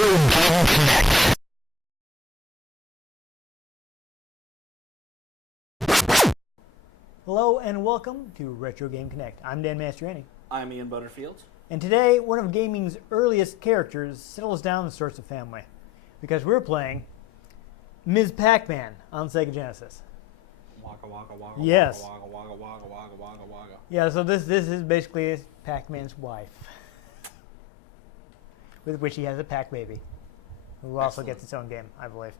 Game Connect. Hello and welcome to Retro Game Connect. I'm Dan Mastriani. I'm Ian Butterfield. And today, one of gaming's earliest characters settles down and starts a family. Because we're playing Ms. Pac-Man on Sega Genesis. Waka waka waka Yes. waka waka waka waka waka waka. Yeah, so this is basically Pac-Man's wife. With which he has a Pac baby. Who also gets its own game, I believe.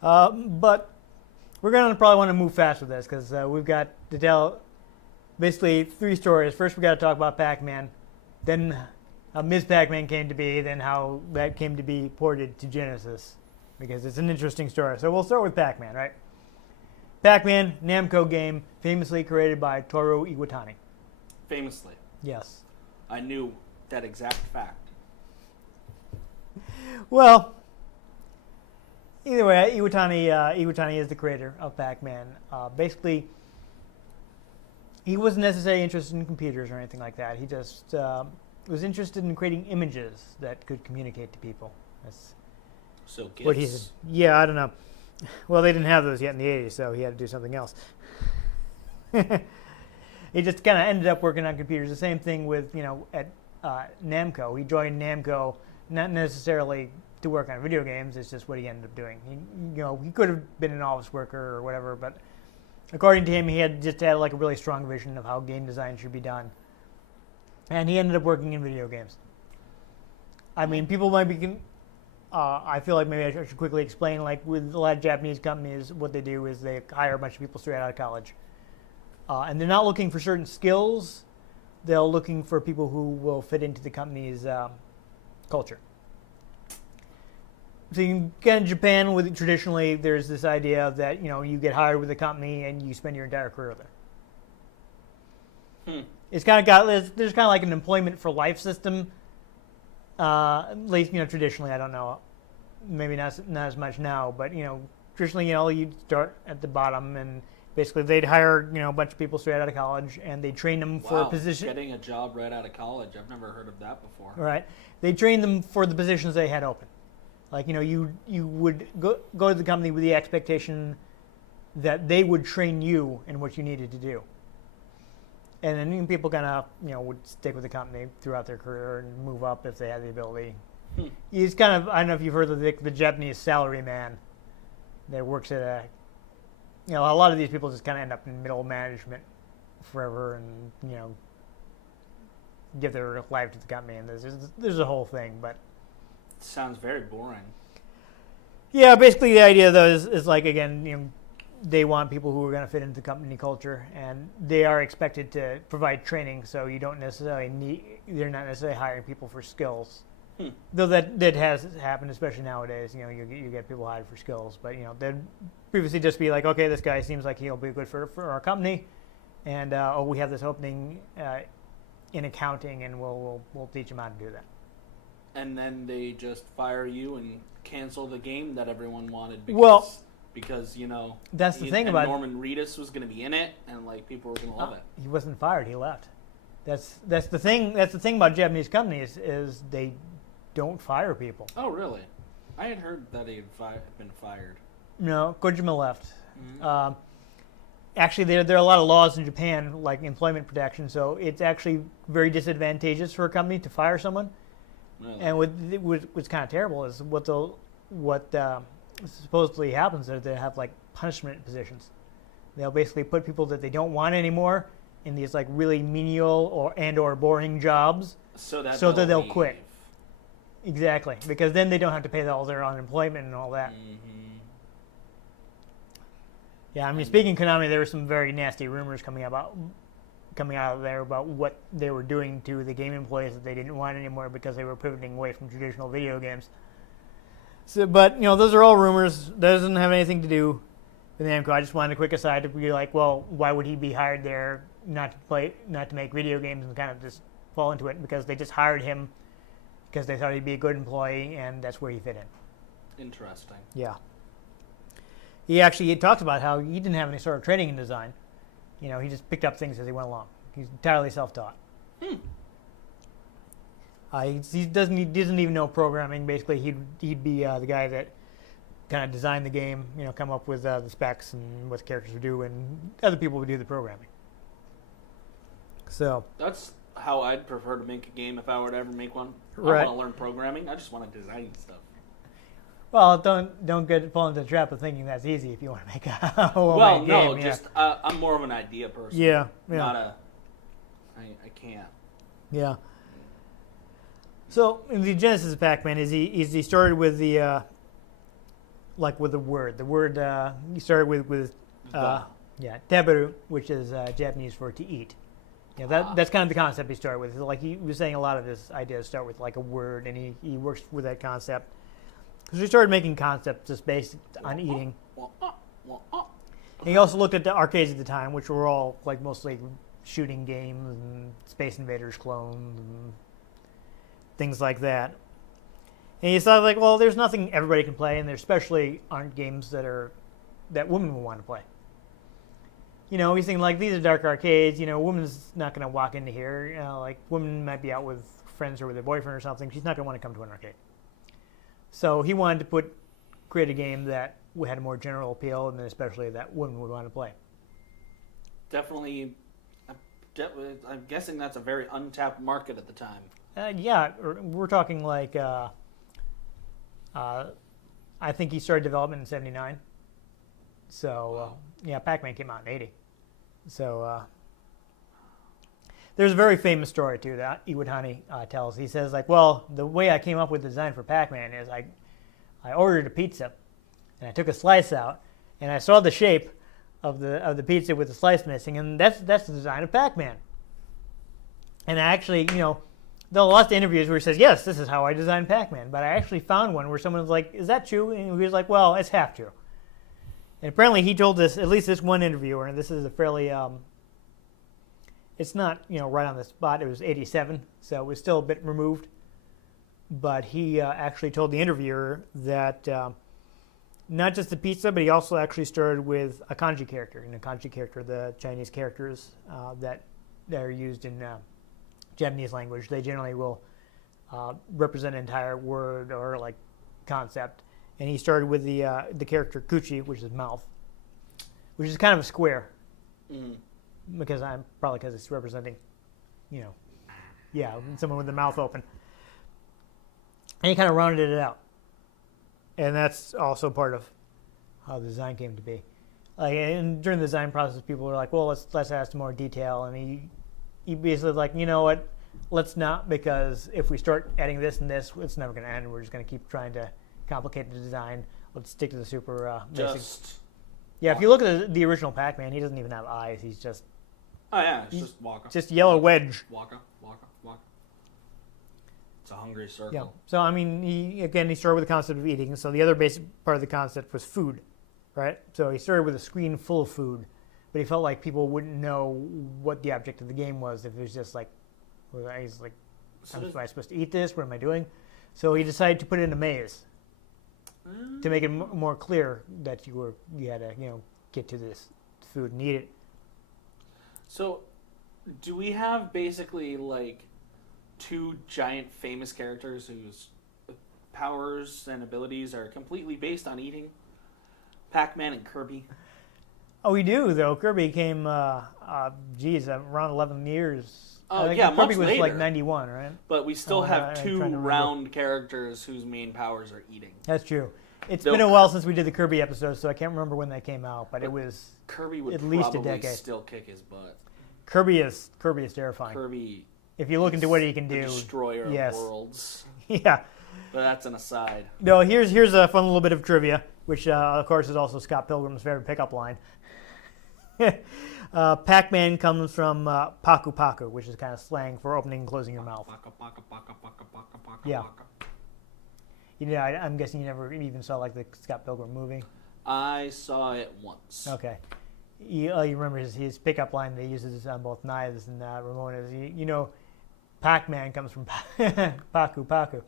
But we're going to probably want to move fast with this because we've got to tell basically three stories. First, we've got to talk about Pac-Man. Then how Ms. Pac-Man came to be. Then how that came to be ported to Genesis. Because it's an interesting story. So we'll start with Pac-Man, right? Pac-Man, Namco game, famously created by Toru Iwatani. Famously. Yes. I knew that exact fact. Well, either way, Iwatani is the creator of Pac-Man. Basically, he wasn't necessarily interested in computers or anything like that. He just was interested in creating images that could communicate to people. That's So gifts. what he's. Yeah, I don't know. Well, they didn't have those yet in the 80s, so he had to do something else. He just kind of ended up working on computers. The same thing with, at Namco. He joined Namco not necessarily to work on video games. It's just what he ended up doing. He could have been an office worker or whatever, but according to him, he had like a really strong vision of how game design should be done. And he ended up working in video games. I mean, people might be... I feel like maybe I should quickly explain, like with a lot of Japanese companies, what they do is they hire a bunch of people straight out of college. And they're not looking for certain skills. They're looking for people who will fit into the company's culture. So you get in Japan, traditionally there's this idea that you get hired with a company and you spend your entire career there. It's kind of there's kind of like an employment for life system. At least traditionally, I don't know, maybe not as much now, but traditionally you'd start at the bottom and basically they'd hire a bunch of people straight out of college and they train them for a position. Getting a job right out of college, I've never heard of that before. Right, they train them for the positions they had open. Like you would go to the company with the expectation that they would train you in what you needed to do. And then people kind of, would stick with the company throughout their career and move up if they had the ability. He's kind of, I don't know if you've heard of the Japanese salary man that works at a lot of these people just kind of end up in middle management forever and, give their life to the company. And there's a whole thing, but. Sounds very boring. Yeah, basically the idea though is like, again, they want people who are going to fit into the company culture, and they are expected to provide training. So you don't necessarily they're not necessarily hiring people for skills, though that has happened, especially nowadays. You get people hired for skills, but they'd previously just be like, okay, this guy seems like he'll be good for our company, and we have this opening in accounting, and we'll teach him how to do that. And then they just fire you and cancel the game that everyone wanted because that's the thing about Norman Reedus was going to be in it, and like people were going to love it. He wasn't fired; he left. That's the thing. That's the thing about Japanese companies is they don't fire people. Oh, really? I had heard that he had been fired. No, Kojima left. Mm-hmm. Actually, there are a lot of laws in Japan, like employment protection. So it's actually very disadvantageous for a company to fire someone. Really? And what's kind of terrible is what supposedly happens is they have like punishment positions. They'll basically put people that they don't want anymore in these like really menial or boring jobs, so that they'll quit. Exactly, because then they don't have to pay all their unemployment and all that. Mm-hmm. Yeah, I mean, speaking of Konami, there were some very nasty rumors coming out of there about what they were doing to the game employees that they didn't want anymore because they were pivoting away from traditional video games. So, but those are all rumors. That doesn't have anything to do with Namco. I just wanted a quick aside to be like, well, why would he be hired there not to make video games and kind of just fall into it? Because they just hired him because they thought he'd be a good employee, and that's where he fit in. Interesting. Yeah. He talked about how he didn't have any sort of training in design. He just picked up things as he went along. He's entirely self-taught. He doesn't even know programming. Basically, he'd be the guy that kind of design the game, come up with the specs and what the characters would do, and other people would do the programming. So that's how I'd prefer to make a game if I were to ever make one. Right. I want to learn programming. I just want to design stuff. Well, don't fall into the trap of thinking that's easy if you want to make a well, game. No, just I'm more of an idea person. Yeah. Not a. I can't. Yeah. So in the genesis of Pac-Man is he started with the with the word. The word he started with taberu, which is Japanese for to eat. Yeah, that's kind of the concept he started with. Like he was saying, a lot of his ideas start with like a word, and he works with that concept. Because he started making concepts just based on eating. And he also looked at the arcades at the time, which were all like mostly shooting games and Space Invaders clones and things like that. And he thought, like, well, there's nothing everybody can play, and there especially aren't games that women will want to play. He's thinking, like, these are dark arcades. Woman's not going to walk into here. Like, women might be out with friends or with their boyfriend or something. She's not going to want to come to an arcade. So he wanted to create a game that had a more general appeal, and then especially that women would want to play. Definitely, I'm guessing that's a very untapped market at the time. Yeah, we're talking like, I think he started development in 79. So, Pac-Man came out in 80. So, there's a very famous story, too, that Iwatani tells. He says, like, well, the way I came up with the design for Pac-Man is I ordered a pizza, and I took a slice out, and I saw the shape of the pizza with the slice missing, and that's the design of Pac-Man. And I actually, there are lots of interviews where he says, yes, this is how I designed Pac-Man, but I actually found one where someone was like, is that true? And he was like, well, it's half true. And apparently he told this, at least this one interviewer, and this is a fairly, it's not, right on the spot. It was 87, so it was still a bit removed. But he actually told the interviewer that not just the pizza, but he also actually started with a kanji character. And a kanji character, the Chinese characters that are used in Japanese language, they generally will represent an entire word or like concept. And he started with the character Kuchi, which is mouth, which is kind of a square. Mm. Because it's representing, someone with the mouth open. And he kind of rounded it out. And that's also part of how the design came to be. Like, and during the design process, people were like, well, let's add some more detail. And he basically was like, you know what, let's not, because if we start adding this and this, it's never going to end. We're just going to keep trying to complicate the design. Let's stick to the super basic. Yeah, if you look at the original Pac-Man, he doesn't even have eyes. He's just... Oh, yeah, it's just Waka. Just yellow wedge. Waka. It's a hungry circle. Yeah. So, I mean, he started with the concept of eating. So the other basic part of the concept was food, right? So he started with a screen full of food, but he felt like people wouldn't know what the object of the game was if it was just like, am I supposed to eat this? What am I doing? So he decided to put it in a maze to make it more clear that you had to, get to this food and eat it. So, do we have basically like two giant famous characters whose powers and abilities are completely based on eating? Pac-Man and Kirby. Oh, we do, though. Kirby came, around 11 years. Yeah, Kirby much was later. like 91, right? But we still have two round characters whose main powers are eating. That's true. It's been a while since we did the Kirby episode, so I can't remember when that came out, but it was Kirby would at least a probably decade. still kick his butt. Kirby is terrifying. Kirby, if you look into what he can do, destroyer of worlds. Yeah. But that's an aside. No, here's a fun little bit of trivia, which of course is also Scott Pilgrim's favorite pickup line. Pac-Man comes from paku paku, which is kind of slang for opening and closing your mouth. Yeah. I'm guessing you never even saw like the Scott Pilgrim movie. I saw it once. Okay. You remember his pickup line that he uses on both Knives and Ramona's. Pac-Man comes from Paku Paku.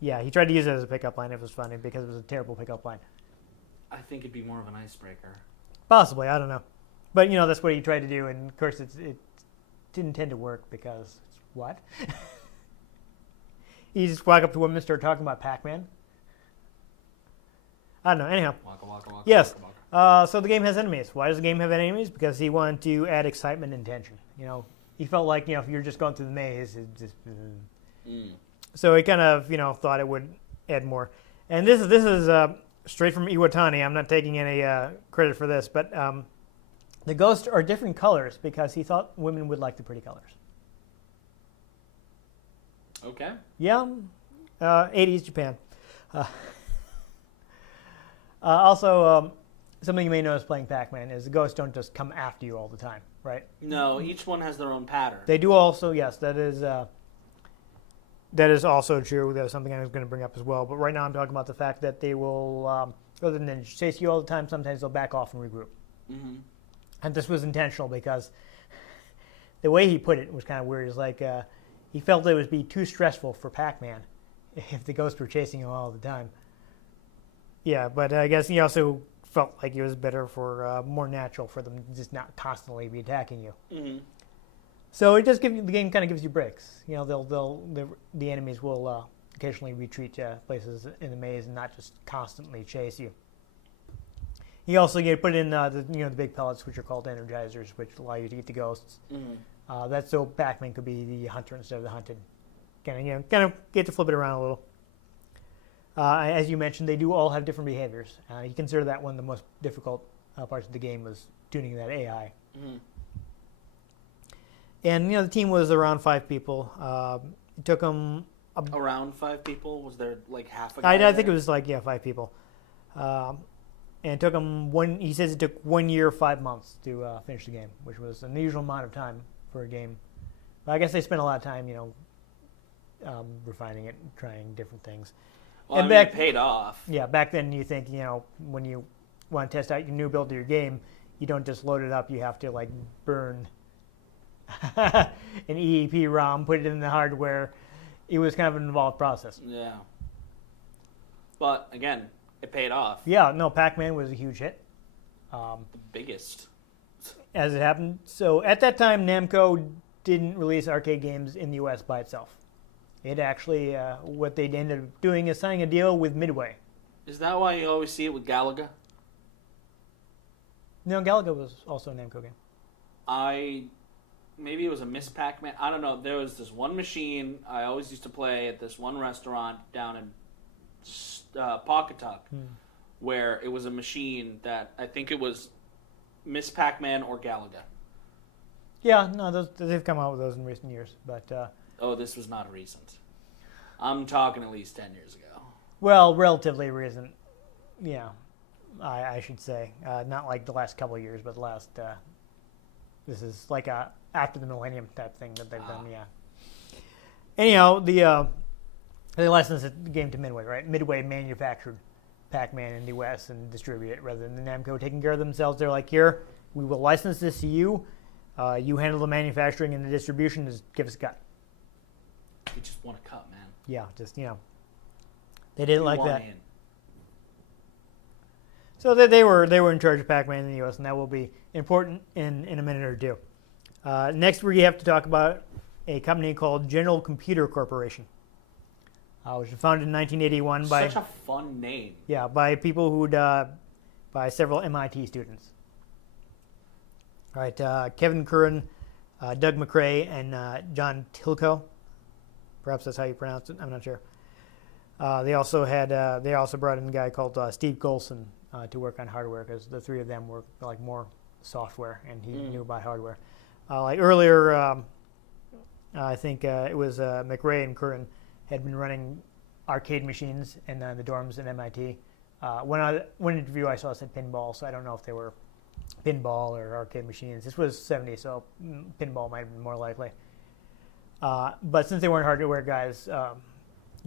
Yeah, he tried to use it as a pickup line. It was funny because it was a terrible pickup line. I think it'd be more of an icebreaker. Possibly, I don't know. But, that's what he tried to do, and of course it didn't tend to work because, what? you just walk up to women and start talking about Pac-Man. I don't know. Anyhow. Waka, waka, waka, Yes. waka, waka. So the game has enemies. Why does the game have enemies? Because he wanted to add excitement and tension. He felt like if you're just going through the maze, it just. So he kind of thought it would add more. And this is straight from Iwatani. I'm not taking any credit for this, but the ghosts are different colors because he thought women would like the pretty colors. Okay. Yeah, 80s Japan. Also, something you may notice playing Pac-Man is the ghosts don't just come after you all the time, right? No, each one has their own pattern. They do also, yes, that is also true. That was something I was going to bring up as well. But right now I'm talking about the fact that they will, rather than chase you all the time, sometimes they'll back off and regroup. Mm-hmm. And this was intentional because the way he put it was kind of weird. It's like he felt it would be too stressful for Pac-Man if the ghosts were chasing him all the time. Yeah, but I guess he also felt like it was better for more natural for them to just not constantly be attacking you. Mm-hmm. So it does give you, the game kind of gives you breaks. The enemies will occasionally retreat to places in the maze and not just constantly chase you. You also put in the big pellets, which are called energizers, which allow you to eat the ghosts. Mm-hmm. That's so Pac-Man could be the hunter instead of the hunted. Kind of get to flip it around a little. As you mentioned, they do all have different behaviors. You consider that one of the most difficult parts of the game was tuning that AI. Mm-hmm. And the team was around 5 people. It took them around 5 people. Was there like half a guy? I think it was 5 people. And it took them he says it took 1 year, 5 months to finish the game, which was an unusual amount of time for a game. But I guess they spent a lot of time, refining it, trying different things. Well, And it paid off. Yeah, back then you think, when you want to test out your new build of your game, you don't just load it up. You have to burn an EEP ROM, put it in the hardware. It was kind of an involved process. Yeah. But again, it paid off. Yeah, no, Pac-Man was a huge hit. The biggest. As it happened. So at that time, Namco didn't release arcade games in the U.S. by itself. It actually, what they ended up doing is signing a deal with Midway. Is that why you always see it with Galaga? No, Galaga was also a Namco game. Maybe it was a Miss Pac-Man. I don't know. There was this one machine I always used to play at this one restaurant down in Pawcatuck, where it was a machine that I think it was Miss Pac-Man or Galaga. Yeah, no, they've come out with those in recent years, but. Oh, this was not recent. I'm talking at least 10 years ago. Well, relatively recent. Yeah, I should say. Not like the last couple of years, but the last. This is like a after the millennium type thing that they've done. Yeah. Anyhow, they licensed the game to Midway, right? Midway manufactured Pac-Man in the U.S. and distributed it rather than Namco taking care of themselves. They're like, here, we will license this to you. You handle the manufacturing and the distribution. Just give us a cut. We just want a cut, man. Yeah, just they didn't like that. In. So they were in charge of Pac-Man in the U.S., and that will be important in a minute or two. Next, we have to talk about a company called General Computer Corporation, which was founded in 1981 by such a fun name. Yeah, by people by several MIT students. All right, Kevin Curran, Doug McRae, and John Tilko. Perhaps that's how you pronounce it. I'm not sure. They also brought in a guy called Steve Golson to work on hardware because the three of them were more software and he knew about hardware. Earlier, I think it was McRae and Curran had been running arcade machines in the dorms at MIT. One interview I saw said pinball, so I don't know if they were pinball or arcade machines. This was 70, so pinball might have been more likely. But since they weren't hardware guys,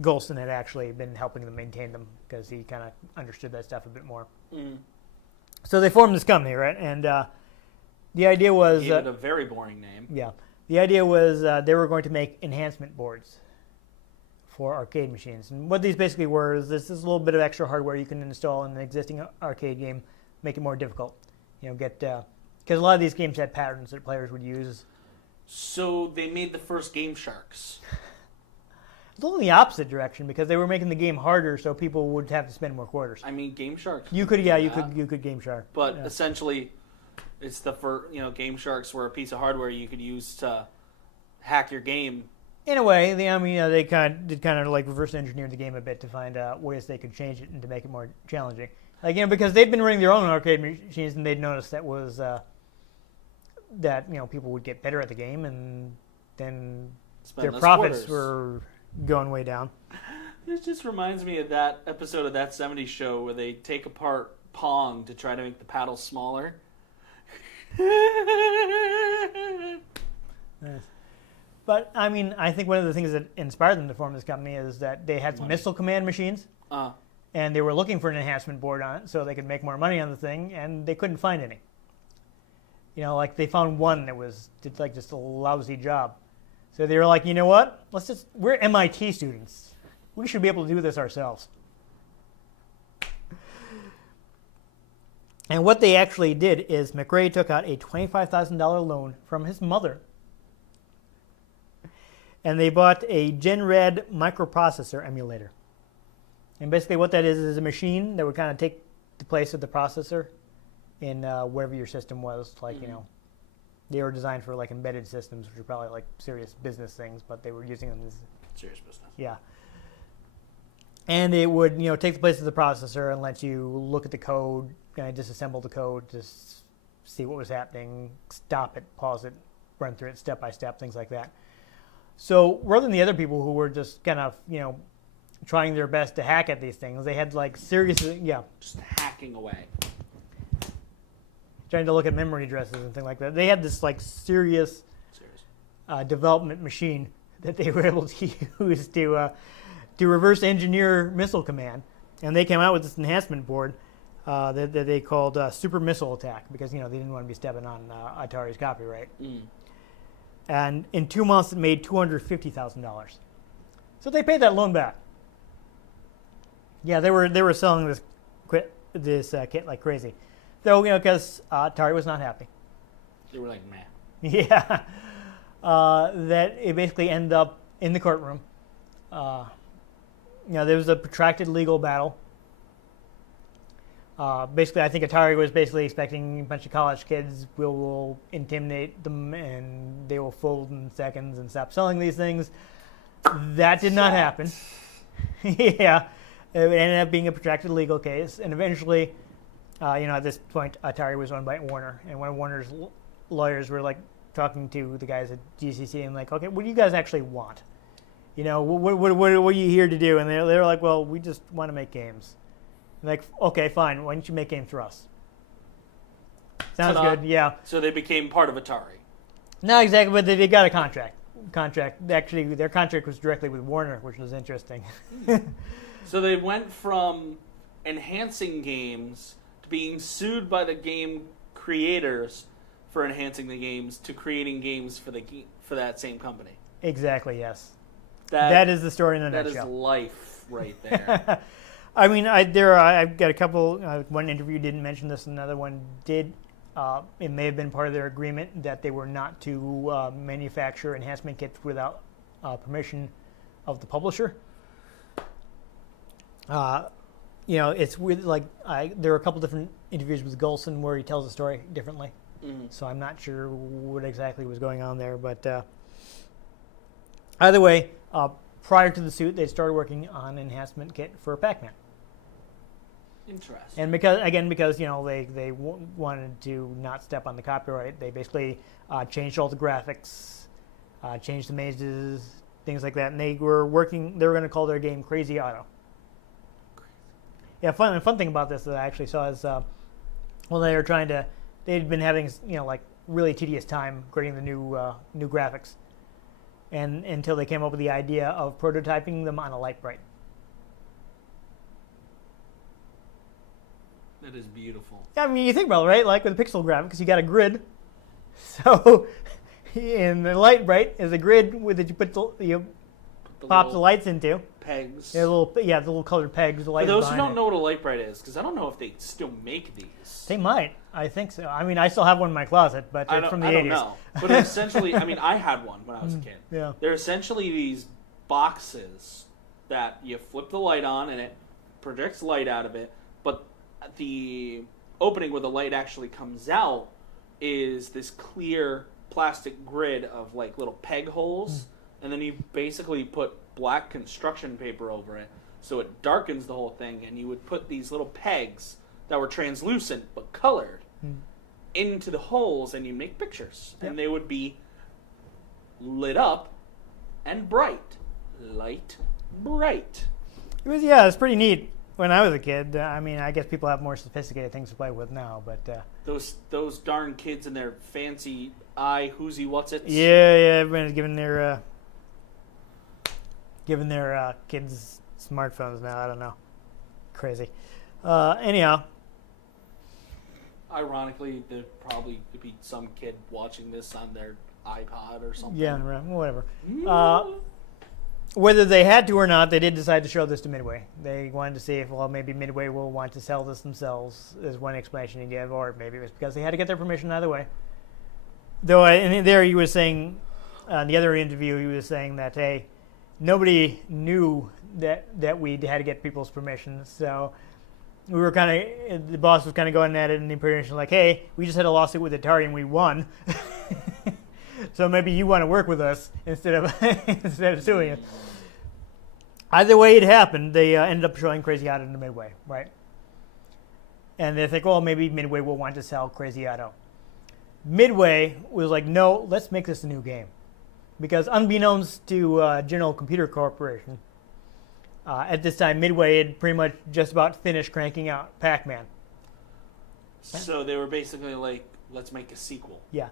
Golson had actually been helping them maintain them because he kind of understood that stuff a bit more. So they formed this company, right? And the idea was... Gave it a very boring name. Yeah. The idea was they were going to make enhancement boards for arcade machines. And what these basically were is this is a little bit of extra hardware you can install in an existing arcade game, make it more difficult. Because a lot of these games had patterns that players would use. So they made the first Game Sharks. It's only the opposite direction because they were making the game harder, so people would have to spend more quarters. I mean, Game Shark. You could Game Shark. But yeah. essentially, it's Game Sharks were a piece of hardware you could use to hack your game. In a way, they kind of like reverse engineer the game a bit to find ways they could change it and to make it more challenging. Like, because they'd been running their own arcade machines and they'd noticed that people would get better at the game and then their profits were going way down. This just reminds me of that episode of That 70s Show where they take apart Pong to try to make the paddle smaller. Nice. But, I think one of the things that inspired them to form this company is that they had some missile command machines, and they were looking for an enhancement board on it so they could make more money on the thing, and they couldn't find any. Like they found one that did like just a lousy job. So they were like, you know what? We're MIT students. We should be able to do this ourselves. And what they actually did is McRae took out a $25,000 loan from his mother. And they bought a Genred microprocessor emulator. And basically what that is a machine that would kind of take the place of the processor in whatever your system was. Like, they were designed for like embedded systems, which are probably like serious business things, but they were using them as serious business. Yeah. And it would, take the place of the processor and let you look at the code, kind of disassemble the code, just see what was happening, stop it, pause it, run through it step by step, things like that. So rather than the other people who were just kind of, trying their best to hack at these things, they had like seriously, just hacking away, trying to look at memory addresses and things like that. They had this like serious development machine that they were able to use to reverse engineer Missile Command, and they came out with this enhancement board that they called Super Missile Attack because they didn't want to be stepping on Atari's copyright. And in 2 months, it made $250,000. So they paid that loan back. Yeah, they were selling this kit like crazy. So because Atari was not happy. They were like, meh. Yeah, that it basically ended up in the courtroom. There was a protracted legal battle. Basically, I think Atari was basically expecting a bunch of college kids will intimidate them and they will fold in seconds and stop selling these things. That did not happen. Yeah, it ended up being a protracted legal case, and eventually, at this point, Atari was owned by Warner, and one of Warner's lawyers were like talking to the guys at GCC and like, okay, what do you guys actually want? What are you here to do? And they were like, well, we just want to make games. Like, okay, fine. Why don't you make games for us? Sounds good. Yeah. So they became part of Atari. Not exactly, but they got a contract. Actually, their contract was directly with Warner, which was interesting. So they went from enhancing games to being sued by the game creators for enhancing the games to creating games for that same company. Exactly. Yes. That is the story in a nutshell. That is life right there. I've got a couple. One interview didn't mention this, another one did. It may have been part of their agreement that they were not to manufacture enhancement kits without permission of the publisher. It's weird. Like there were a couple different interviews with Golson where he tells the story differently. So I'm not sure what exactly was going on there, but either way, prior to the suit, they started working on an enhancement kit for Pac-Man. Interesting. And because they wanted to not step on the copyright, they basically changed all the graphics, changed the mazes, things like that, and they were going to call their game Crazy Auto. Yeah, fun thing about this that I actually saw is they'd been having like really tedious time creating the new graphics, and until they came up with the idea of prototyping them on a light bright. That is beautiful. I mean, you think about it, right? Like with pixel graphics, you got a grid. So, in the light bright is a grid that you put pop the lights into. Pegs. Yeah, the little colored pegs. The For those who don't know what a light bright is, because I don't know if they still make these. They might. I think so. I mean, I still have one in my closet, but it's from the 80s. I don't know. But essentially, I mean, I had one when I was a kid. Yeah. They're essentially these boxes that you flip the light on and it projects light out of it, but the opening where the light actually comes out is this clear plastic grid of like little peg holes, and then you basically put black construction paper over it so it darkens the whole thing, and you would put these little pegs that were translucent but colored into the holes, and you make pictures, and they would be lit up and bright. Light, bright. It's pretty neat when I was a kid. I mean, I guess people have more sophisticated things to play with now, but those darn kids in their fancy who's-y what's-its. Yeah, everybody's giving their kids smartphones now. I don't know, crazy. Anyhow, ironically, there probably could be some kid watching this on their iPod or something. Yeah, whatever. Whether they had to or not, they did decide to show this to Midway. They wanted to see if, maybe Midway will want to sell this themselves, is one explanation he gave, or maybe it was because they had to get their permission either way. Though, and there he was saying, in the other interview, he was saying that, hey, nobody knew that we had to get people's permission, so we were the boss was kind of going at it in the impression like, hey, we just had a lawsuit with Atari and we won. So maybe you want to work with us instead of suing us. Either way it happened, they ended up showing Crazy Otto to Midway, right? And they think, maybe Midway will want to sell Crazy Otto. Midway was like, no, let's make this a new game. Because unbeknownst to General Computer Corporation, at this time, Midway had pretty much just about finished cranking out Pac-Man. So they were basically like, let's make a sequel. Yeah.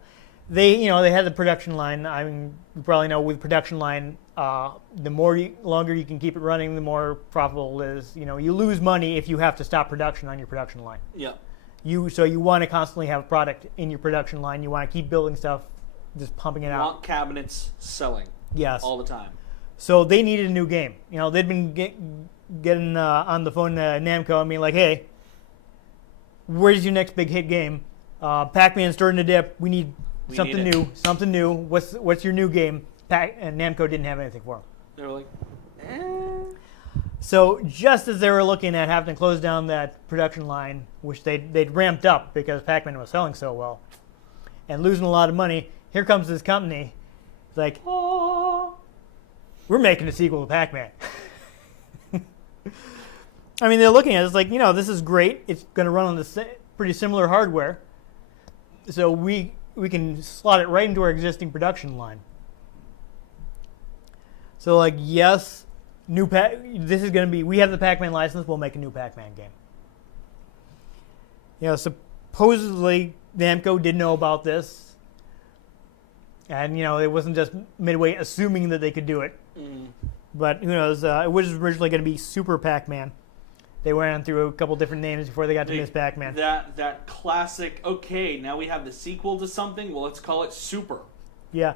They had the production line. I mean, you probably know with production line, the longer you can keep it running, the more profitable it is. You lose money if you have to stop production on your production line. Yeah. So you want to constantly have a product in your production line. You want to keep building stuff, just pumping it out. You want cabinets selling. Yes. All the time. So they needed a new game. They'd been getting on the phone to Namco and being like, hey, where's your next big hit game? Pac-Man's starting to dip. We need something new. What's your new game? And Namco didn't have anything for them. They were like, So just as they were looking at having to close down that production line, which they'd ramped up because Pac-Man was selling so well, and losing a lot of money, here comes this company. It's like, we're making a sequel to Pac-Man. I mean, they're looking at it, it's like, this is great. It's going to run on the pretty similar hardware. So we can slot it right into our existing production line. So, yes, this is going to be, we have the Pac-Man license, we'll make a new Pac-Man game. Supposedly Namco did know about this. And, it wasn't just Midway assuming that they could do it. But who knows, it was originally going to be Super Pac-Man. They went through a couple different names before they got to Miss Pac-Man. That classic, okay, now we have the sequel to something, well, let's call it Super. Yeah.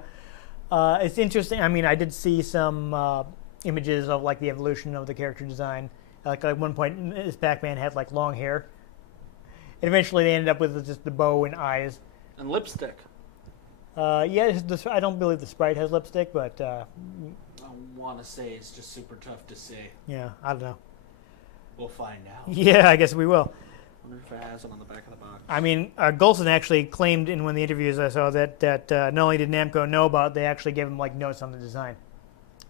It's interesting. I mean, I did see some images of, the evolution of the character design. At one point, Miss Pac-Man had, long hair. And eventually they ended up with just the bow and eyes. And lipstick. I don't believe the sprite has lipstick, but... I want to say it's just super tough to say. Yeah, I don't know. We'll find out. Yeah, I guess we will. I wonder if it has it on the back of the box. I mean, Golson actually claimed in one of the interviews I saw that not only did Namco know about it, they actually gave him notes on the design.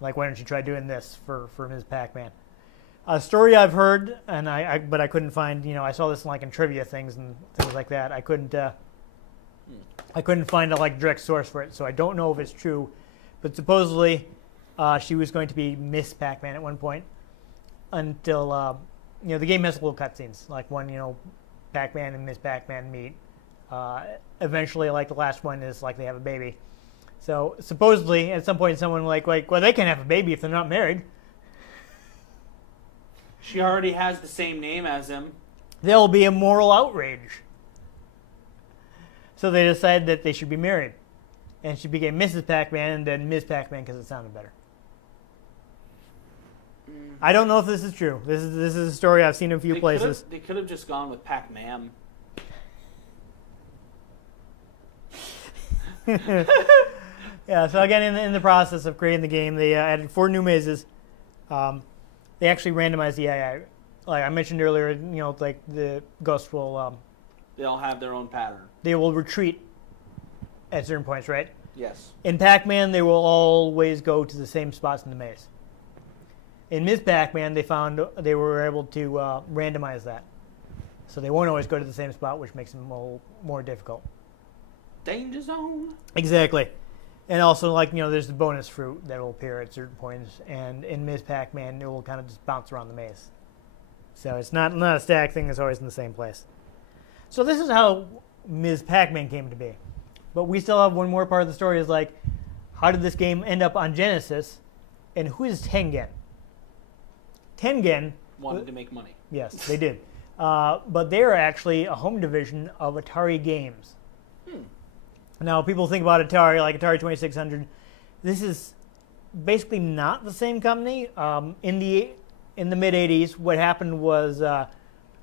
Why don't you try doing this for Ms. Pac-Man? A story I've heard, but I couldn't find. I saw this in trivia things and things like that. I couldn't find a direct source for it, so I don't know if it's true. But supposedly, she was going to be Miss Pac-Man at one point until. The game has little cutscenes, when, Pac-Man and Miss Pac-Man meet. Eventually, the last one is, they have a baby. So, supposedly, at some point, someone well, they can't have a baby if they're not married. She already has the same name as him. There'll be a moral outrage. So they decided that they should be married. And she became Mrs. Pac-Man and then Ms. Pac-Man because it sounded better. I don't know if this is true. This is a story I've seen in a few places. They could have just gone with Pac-Man. Yeah. So again, in the process of creating the game, they added 4 new mazes. They actually randomized the AI. Like I mentioned earlier, like the ghosts will They all have their own pattern. they will retreat at certain points, right? Yes. In Pac-Man, they will always go to the same spots in the maze. In Ms. Pac-Man, they were able to randomize that, so they won't always go to the same spot, which makes them more difficult. Danger zone. Exactly. And also, like, there's the bonus fruit that will appear at certain points, and in Ms. Pac-Man, it will kind of just bounce around the maze. So it's not a static thing that's always in the same place. So this is how Ms. Pac-Man came to be. But we still have one more part of the story is like, how did this game end up on Genesis, and who is Tengen? Tengen Wanted to make money. Yes, they did. But they are actually a home division of Atari Games. Now, people think about Atari, like Atari 2600. This is basically not the same company. In the mid 80s, what happened was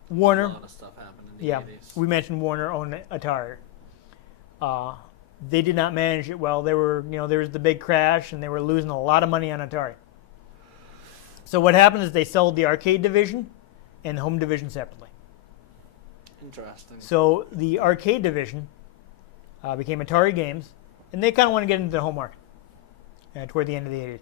Warner. A lot of stuff happened in the 80s. We mentioned Warner owned Atari. They did not manage it well. They were, there was the big crash, and they were losing a lot of money on Atari. So what happened is they sold the arcade division and the home division separately. Interesting. So the arcade division became Atari Games, and they kind of want to get into the home market toward the end of the 80s.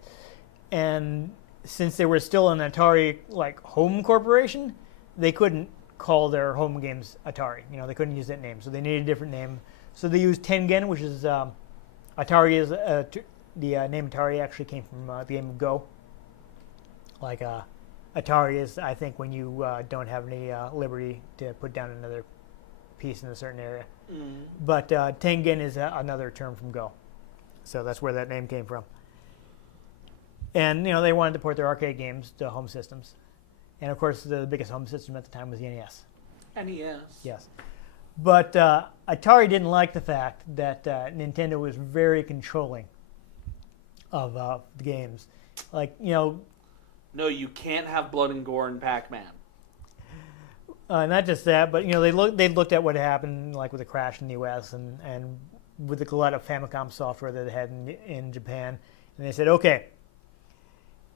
And since they were still an Atari home corporation, they couldn't call their home games Atari. They couldn't use that name, so they needed a different name. So they used Tengen, which is Atari is the name Atari actually came from the game of Go. Like Atari is, I think, when you don't have any liberty to put down another piece in a certain area. But Tengen is another term from Go. So that's where that name came from. And, they wanted to port their arcade games to home systems. And, of course, the biggest home system at the time was the NES. NES. Yes. But Atari didn't like the fact that Nintendo was very controlling of the games. No, you can't have blood and gore in Pac-Man. Not just that, but they looked at what happened, like with the crash in the U.S. and with the glut of Famicom software that they had in Japan, and they said, okay,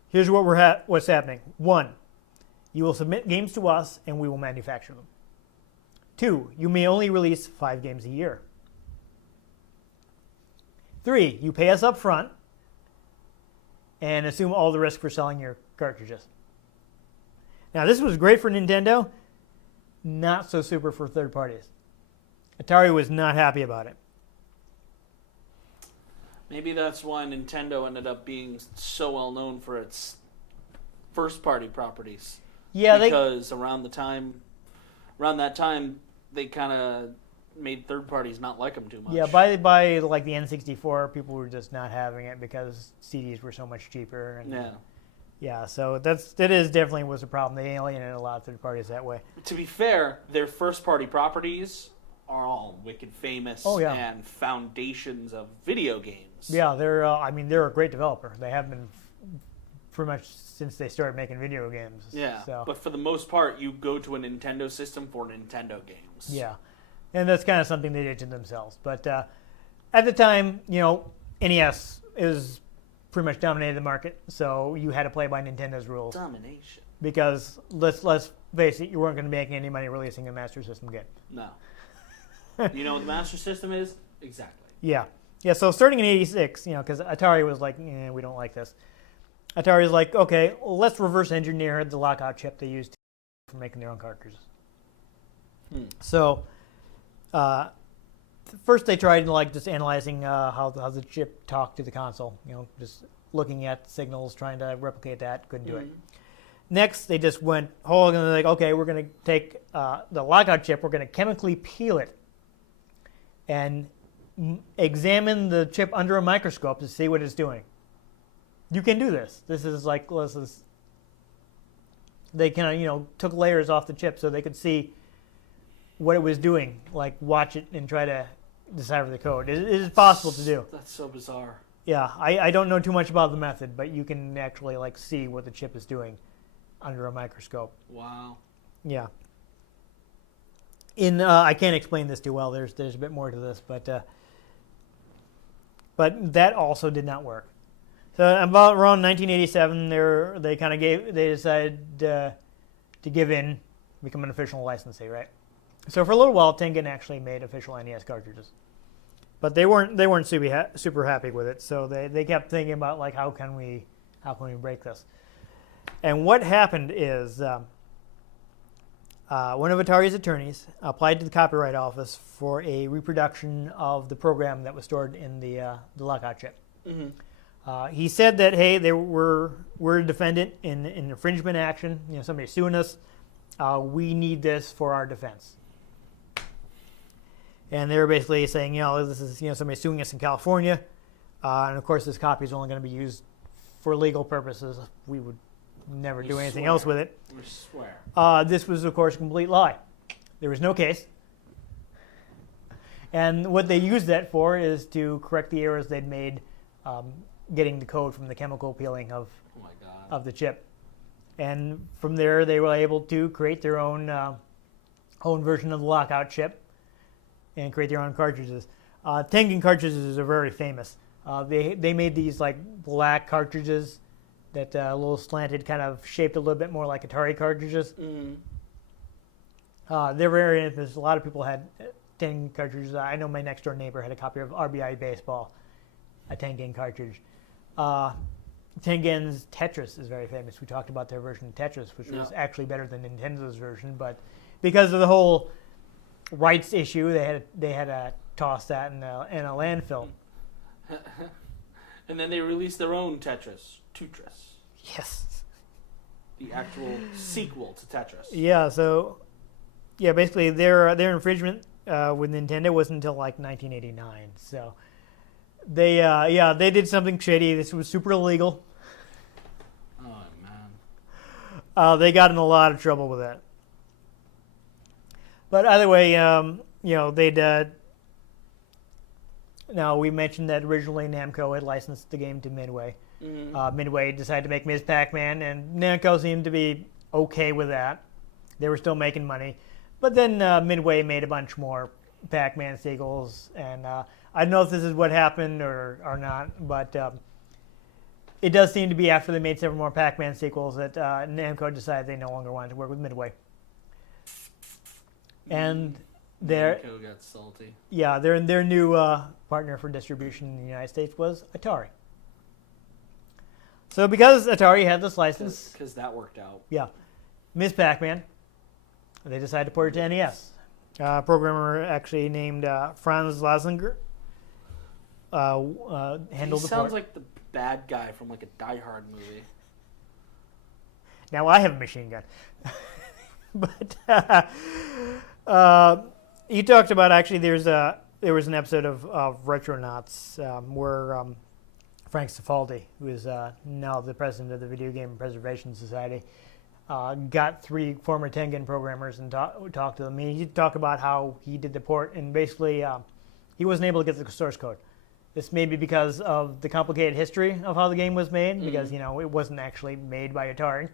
here's what's happening. 1, you will submit games to us, and we will manufacture them. 2, you may only release 5 games a year. 3, you pay us up front and assume all the risk for selling your cartridges. Now, this was great for Nintendo, not so super for third parties. Atari was not happy about it. Maybe that's why Nintendo ended up being so well known for its first-party properties. Yeah, because around that time, they kind of made third parties not like them too much. Yeah, by like the N64, people were just not having it because CDs were so much cheaper. And, yeah, so that definitely was a problem. They alienated a lot of third parties that way. To be fair, their first-party properties are all wicked famous and foundations of video games. Yeah, they're a great developer. They have been pretty much since they started making video games. Yeah, so. But for the most part, you go to a Nintendo system for Nintendo games. Yeah, and that's kind of something they did to themselves. But at the time, NES is pretty much dominated the market, so you had to play by Nintendo's rules. Domination. Because let's face it, you weren't going to be making any money releasing a Master System game. No. You know what the Master System is? Exactly. Yeah. Yeah, so starting in 86, because Atari was like, we don't like this. Atari was like, okay, well, let's reverse engineer the lockout chip they used for making their own cartridges. So first they tried just analyzing how the chip talked to the console, just looking at signals, trying to replicate that, couldn't do it. Next, they just went whole and they're like, okay, we're going to take the lockout chip, we're going to chemically peel it and examine the chip under a microscope to see what it's doing. You can do this. They kind of, took layers off the chip so they could see what it was doing, like watch it and try to decipher the code. It is possible to do. That's so bizarre. Yeah, I don't know too much about the method, but you can actually see what the chip is doing under a microscope. Wow. Yeah. I can't explain this too well. There's a bit more to this, but but that also did not work. So about around 1987, they decided to give in, become an official licensee, right? So for a little while, Tengen actually made official NES cartridges, but they weren't super happy with it. So they kept thinking about like how can we break this? And what happened is one of Atari's attorneys applied to the Copyright Office for a reproduction of the program that was stored in the lockout chip. Mm-hmm. He said that, hey, we're a defendant in infringement action. Somebody's suing us. We need this for our defense. And they were basically saying, this is somebody suing us in California, and of course this copy is only going to be used for legal purposes. We would never do anything else with it. We swear. This was, of course, a complete lie. There was no case. And what they used that for is to correct the errors they'd made getting the code from the chemical peeling of the chip. And from there, they were able to create their own version of the lockout chip and create their own cartridges. Tengen cartridges are very famous. They made these like black cartridges that a little slanted, kind of shaped a little bit more like Atari cartridges. Mm. They're very infamous. A lot of people had Tengen cartridges. I know my next door neighbor had a copy of RBI Baseball, a Tengen cartridge. Tengen's Tetris is very famous. We talked about their version of Tetris, which was actually better than Nintendo's version, but because of the whole rights issue, they had to toss that in a landfill. And then they released their own Tetris. Yes. The actual sequel to Tetris. Yeah. So, basically their infringement with Nintendo wasn't until like 1989. So they did something shady. This was super illegal. Oh man. They got in a lot of trouble with that. But either way, they'd. Now, we mentioned that originally Namco had licensed the game to Midway. Mm-hmm. Midway decided to make Ms. Pac-Man, and Namco seemed to be okay with that. They were still making money. But then Midway made a bunch more Pac-Man sequels, and I don't know if this is what happened or not, but it does seem to be after they made several more Pac-Man sequels that Namco decided they no longer wanted to work with Midway. And Namco got salty. Yeah, their new partner for distribution in the United States was Atari. So because Atari had this license, because that worked out. Yeah, Ms. Pac-Man, they decided to port it to NES. Programmer actually named Franz Laslinger handled the port. He sounds like the bad guy from like a Die Hard movie. Now I have a machine gun, but he talked about actually there was an episode of Retronauts where Frank Cifaldi, who is now the president of the Video Game Preservation Society, got 3 former Tengen programmers and talked to them. He talked about how he did the port, and basically he wasn't able to get the source code. This may be because of the complicated history of how the game was made, because it wasn't actually made by Atari,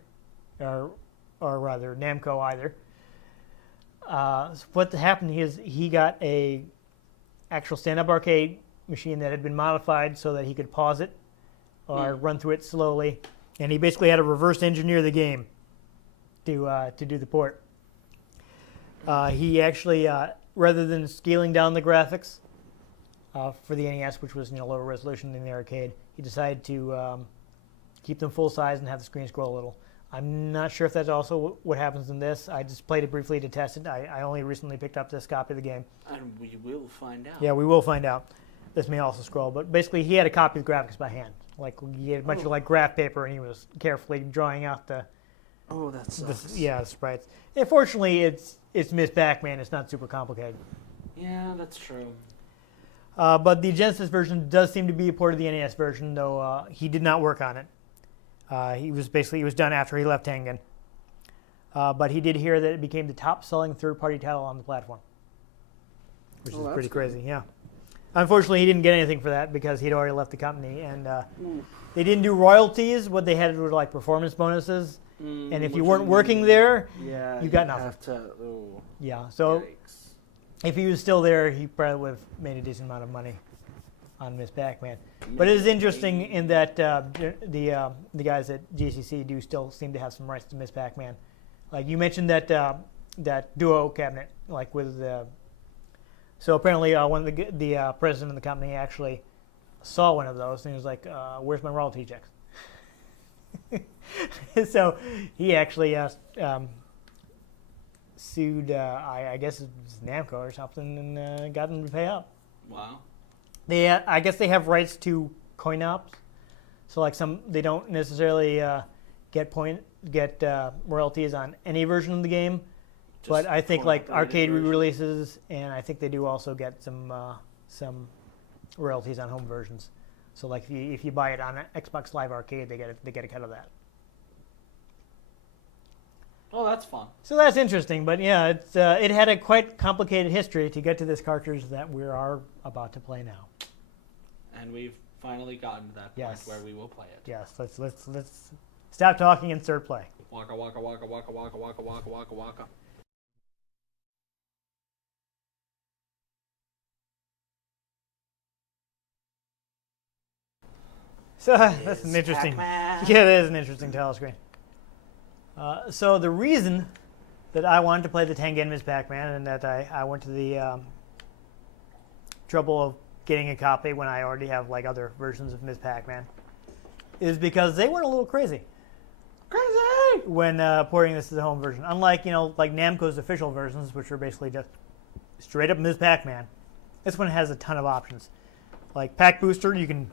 or rather Namco either. What happened is he got a actual stand-up arcade machine that had been modified so that he could pause it or run through it slowly, and he basically had to reverse engineer the game to do the port. He actually, rather than scaling down the graphics for the NES, which was lower resolution than the arcade, he decided to keep them full size and have the screen scroll a little. I'm not sure if that's also what happens in this. I just played it briefly to test it. I only recently picked up this copy of the game. And we will find out. Yeah, we will find out. This may also scroll, but basically he had to copy the graphics by hand. Like he had a bunch of like graph paper, and he was carefully drawing out the that sucks. the sprites. And fortunately, it's Ms. Pac-Man. It's not super complicated. Yeah, that's true. But the Genesis version does seem to be a port of the NES version, though he did not work on it. He was done after he left Tengen. But he did hear that it became the top-selling third-party title on the platform, which is pretty crazy. Yeah. Unfortunately, he didn't get anything for that because he'd already left the company, and they didn't do royalties. What they had were like performance bonuses, and if you weren't working there, you got nothing. Yeah. So yikes. if he was still there, he probably would have made a decent amount of money. on Ms. Pac-Man. But it is interesting in that the guys at GCC do still seem to have some rights to Ms. Pac-Man. Like you mentioned that that duo cabinet, like with so apparently one of the president of the company actually saw one of those and he was like, "Where's my royalty checks?" So he actually sued, I guess it was Namco or something, and got them to pay up. Wow. They, I guess they have rights to coin ops, so like they don't necessarily get royalties on any version of the game, but I think like arcade re-releases, and I think they do also get some royalties on home versions. So like if you buy it on Xbox Live Arcade, they get a cut of that. Oh, that's fun. So that's interesting, but yeah, it had a quite complicated history to get to this cartridge that we are about to play now. And we've finally gotten to that point where we will play it. Yes, let's stop talking and start play. Waka waka waka waka waka waka waka waka waka. So that's an interesting. Pac-Man. Yeah, that is an interesting title screen. So the reason that I wanted to play the Tengen Ms. Pac-Man and that I went to the trouble of getting a copy when I already have like other versions of Ms. Pac-Man is because they went a little crazy. Crazy! When porting this to the home version. Unlike, like Namco's official versions, which are basically just straight up Ms. Pac-Man, this one has a ton of options. Like Pac Booster, you can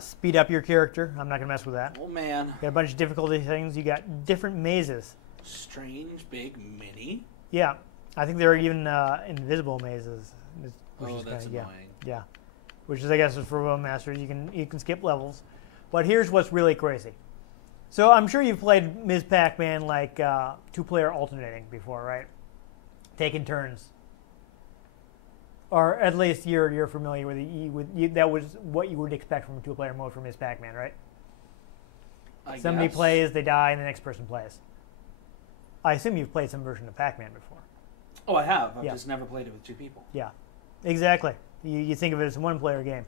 speed up your character. I'm not going to mess with that. Oh, man. You got a bunch of difficulty things. You got different mazes. Strange big mini? Yeah. I think there are even invisible mazes. Oh, that's annoying. Yeah. Which is, I guess, is for World Masters. You can skip levels. But here's what's really crazy. So I'm sure you've played Ms. Pac-Man like two-player alternating before, right? Taking turns. Or at least you're familiar with that was what you would expect from a two-player mode for Ms. Pac-Man, right? Somebody plays, they die, and the next person plays. I assume you've played some version of Pac-Man before. Oh, I have. I've just never played it with two people. Yeah, exactly. You think of it as a one-player game.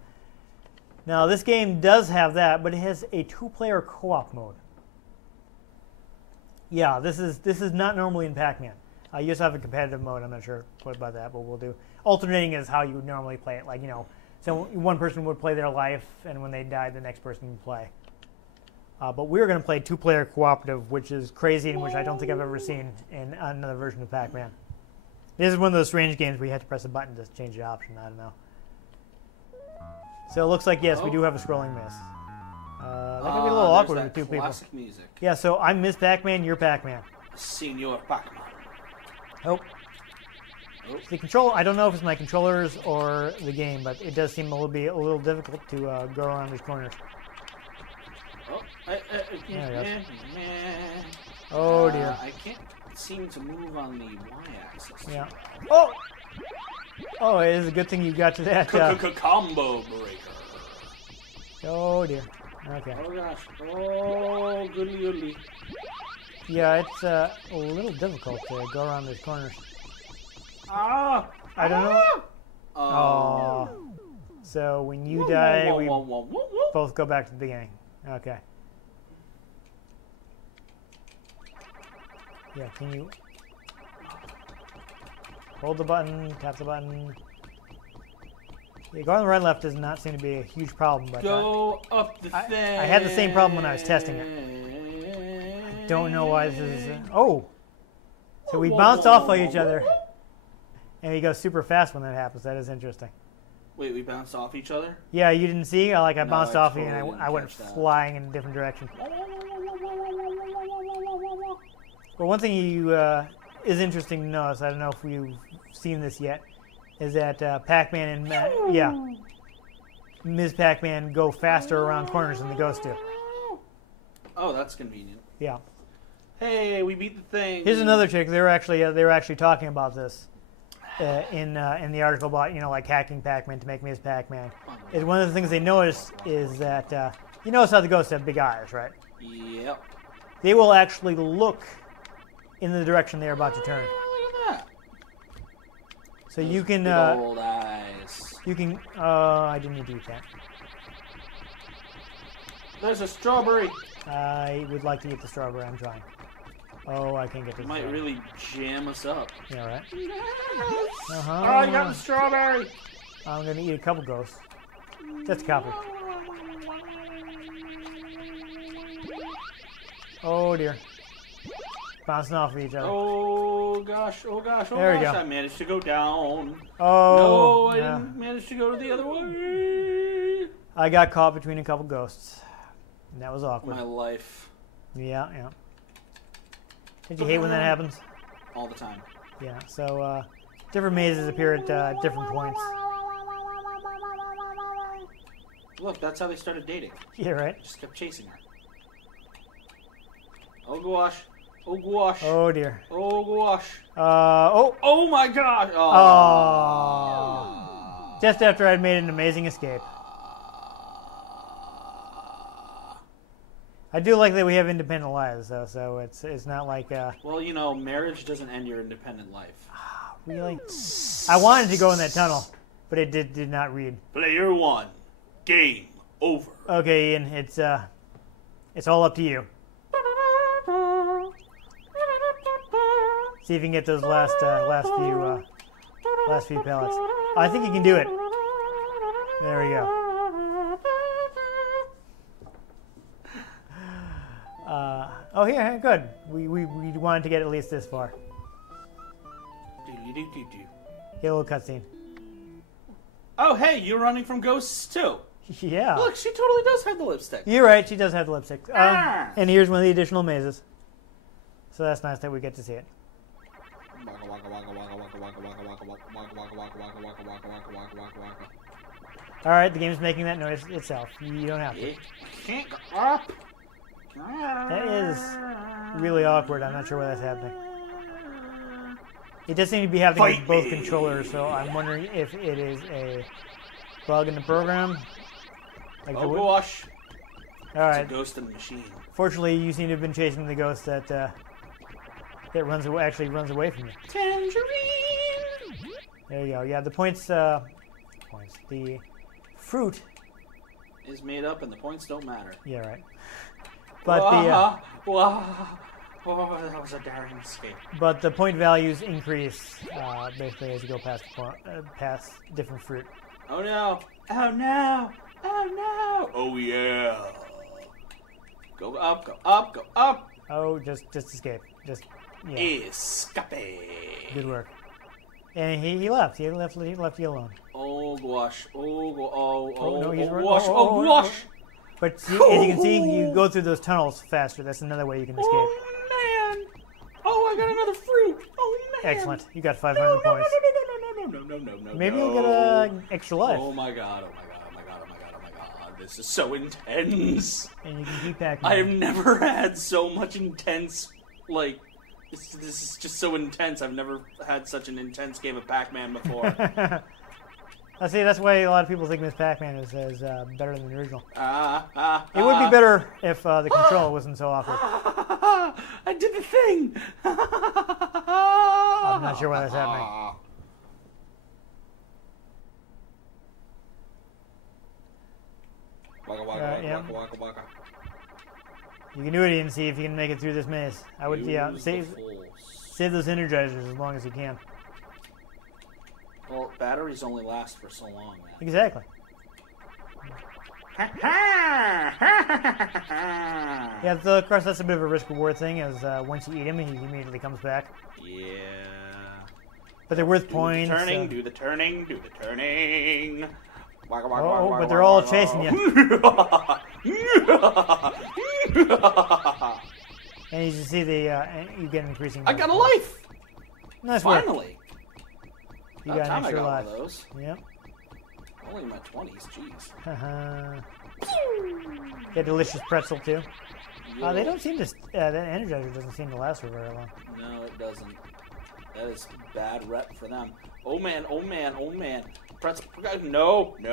Now, this game does have that, but it has a two-player co-op mode. Yeah, this is not normally in Pac-Man. You also have a competitive mode. I'm not sure what about that, but we'll do. Alternating is how you would normally play it. Like, so one person would play their life, and when they died, the next person would play. But we're going to play two-player cooperative, which is crazy and which I don't think I've ever seen in another version of Pac-Man. This is one of those strange games where you have to press a button to change the option. I don't know. So it looks like, yes, we do have a scrolling miss. That could be a little awkward with two people. Classic music. Yeah, so I'm Ms. Pac-Man, you're Pac-Man. Senor Pac-Man. Oh. The control, I don't know if it's my controllers or the game, but it does seem a little difficult to go around these corners. Oh dear. I can't seem to move on the y-axis. Yeah. Oh! Oh, it is a good thing you got to that. Combo breaker. Oh dear. Okay. Oh gosh. Oh, goodly goodly. Yeah, it's a little difficult to go around these corners. Ah! I don't know. Oh. So when you die, we both go back to the beginning. Okay. Yeah, can you hold the button, tap the button? Yeah, going right and left does not seem to be a huge problem, but go up the thing. I had the same problem when I was testing it. I don't know why this is. Oh! So we bounce off of each other. And we go super fast when that happens. That is interesting. Wait, we bounced off each other? Yeah, you didn't see? I No, bounced I off you totally and I went didn't catch that. flying in a different direction. But one thing is interesting to notice, I don't know if you've seen this yet, is that Pac-Man and Ms. Pac-Man go faster around corners than the Ghost do. Oh, that's convenient. Yeah. Hey, we beat the thing. Here's another trick. They were actually talking about this in the article about like hacking Pac-Man to make Ms. Pac-Man. Is one of the things they noticed is that you notice how the Ghosts have big eyes, right? Yep. They will actually look in the direction they're about to turn. Look at that. So you can Big old eyes. You can. I didn't need to eat that. There's a strawberry. I would like to eat the strawberry. I'm trying. Oh, I can't get this. Might really jam us up. Yeah, right. Oh, I got the strawberry. I'm gonna eat a couple ghosts. Just a couple. Oh dear. Bouncing off of each other. Oh gosh, oh gosh, oh There we gosh. go. I managed to go down. Oh. No, I yeah. didn't manage to go to the other way. I got caught between a couple ghosts. And that was awkward. My life. Yeah, yeah. Did you hate when that happens? All the time. Yeah, so different mazes appear at different points. Look, that's how they started dating. Yeah, right? Just kept chasing her. Oh gosh. Oh gosh. Oh dear. Oh gosh. Oh! Oh my gosh. Oh. Oh! Just after I'd made an amazing escape. I do like that we have independent lives, though, so it's not like, Well, you know, marriage doesn't end your independent life. really? I wanted to go in that tunnel, but it did not read. Player 1. Game over. Okay, Ian, it's all up to you. See if you can get those last few pellets. I think you can do it. There we go. Oh, here, good. We wanted to get at least this far. Get a little cutscene. Oh, hey, you're running from ghosts too. Yeah. Look, she totally does have the lipstick. You're right, she does have the lipstick. Ah. And here's one of the additional mazes. So that's nice that we get to see it. Alright, the game's making that noise itself. You don't have to. It can't go up. That is really awkward. I'm not sure why that's happening. It does seem to be happening with both controllers, so I'm wondering if it is a bug in the program. Like Oh gosh. Alright. It's a ghost in the machine. Fortunately, you seem to have been chasing the ghost that runs away, actually runs away from you. Tangerine. There you go. Yeah, the points. The fruit. Is made up and the points don't matter. Yeah, right. But that was a daring escape. but the point values increase basically as you go past different fruit. Oh no! Oh no! Oh no! Oh yeah! Go up! Go up! Go up! Oh, just escape. Just yeah. Escape! Good work. And he left. He left you alone. Oh gosh! Oh go! Oh, no, he's oh run- gosh! oh, Oh oh, gosh! But as you can see, you go through those tunnels faster. That's another way you can escape. Oh man! Oh, I got another fruit! Oh man! Excellent. You got 500 points. No. Maybe you'll get an extra life. Oh my god! Oh my god! Oh my god! Oh my god! Oh my god! This is so intense. And you can keep Pac-Man. I have never had so much intense, like, this is just so intense. I've never had such an intense game of Pac-Man before. I see. That's why a lot of people think this Pac-Man is better than the original. It would be I better if the control wasn't so awkward. did the thing. I'm not sure why that's happening. Yeah. You can do it and see if you can make it through this maze. I would save those energizers as long as you can. Well, batteries only last for so long, man. Exactly. Yeah, so of course that's a bit of a risk-reward thing, as once you eat him, he immediately comes back. Yeah. But they're worth points. Do the turning. Oh, but they're all chasing you. And you see you get an increasing. I got a life! Nice work. Finally! You About got an time I extra got life. one of those. Yep. Only in my 20s, jeez. Get delicious pretzel too. Yeah. They don't seem to. That energizer doesn't seem to last for very long. No, it doesn't. That is bad rep for them. Oh man. Pretzel. No.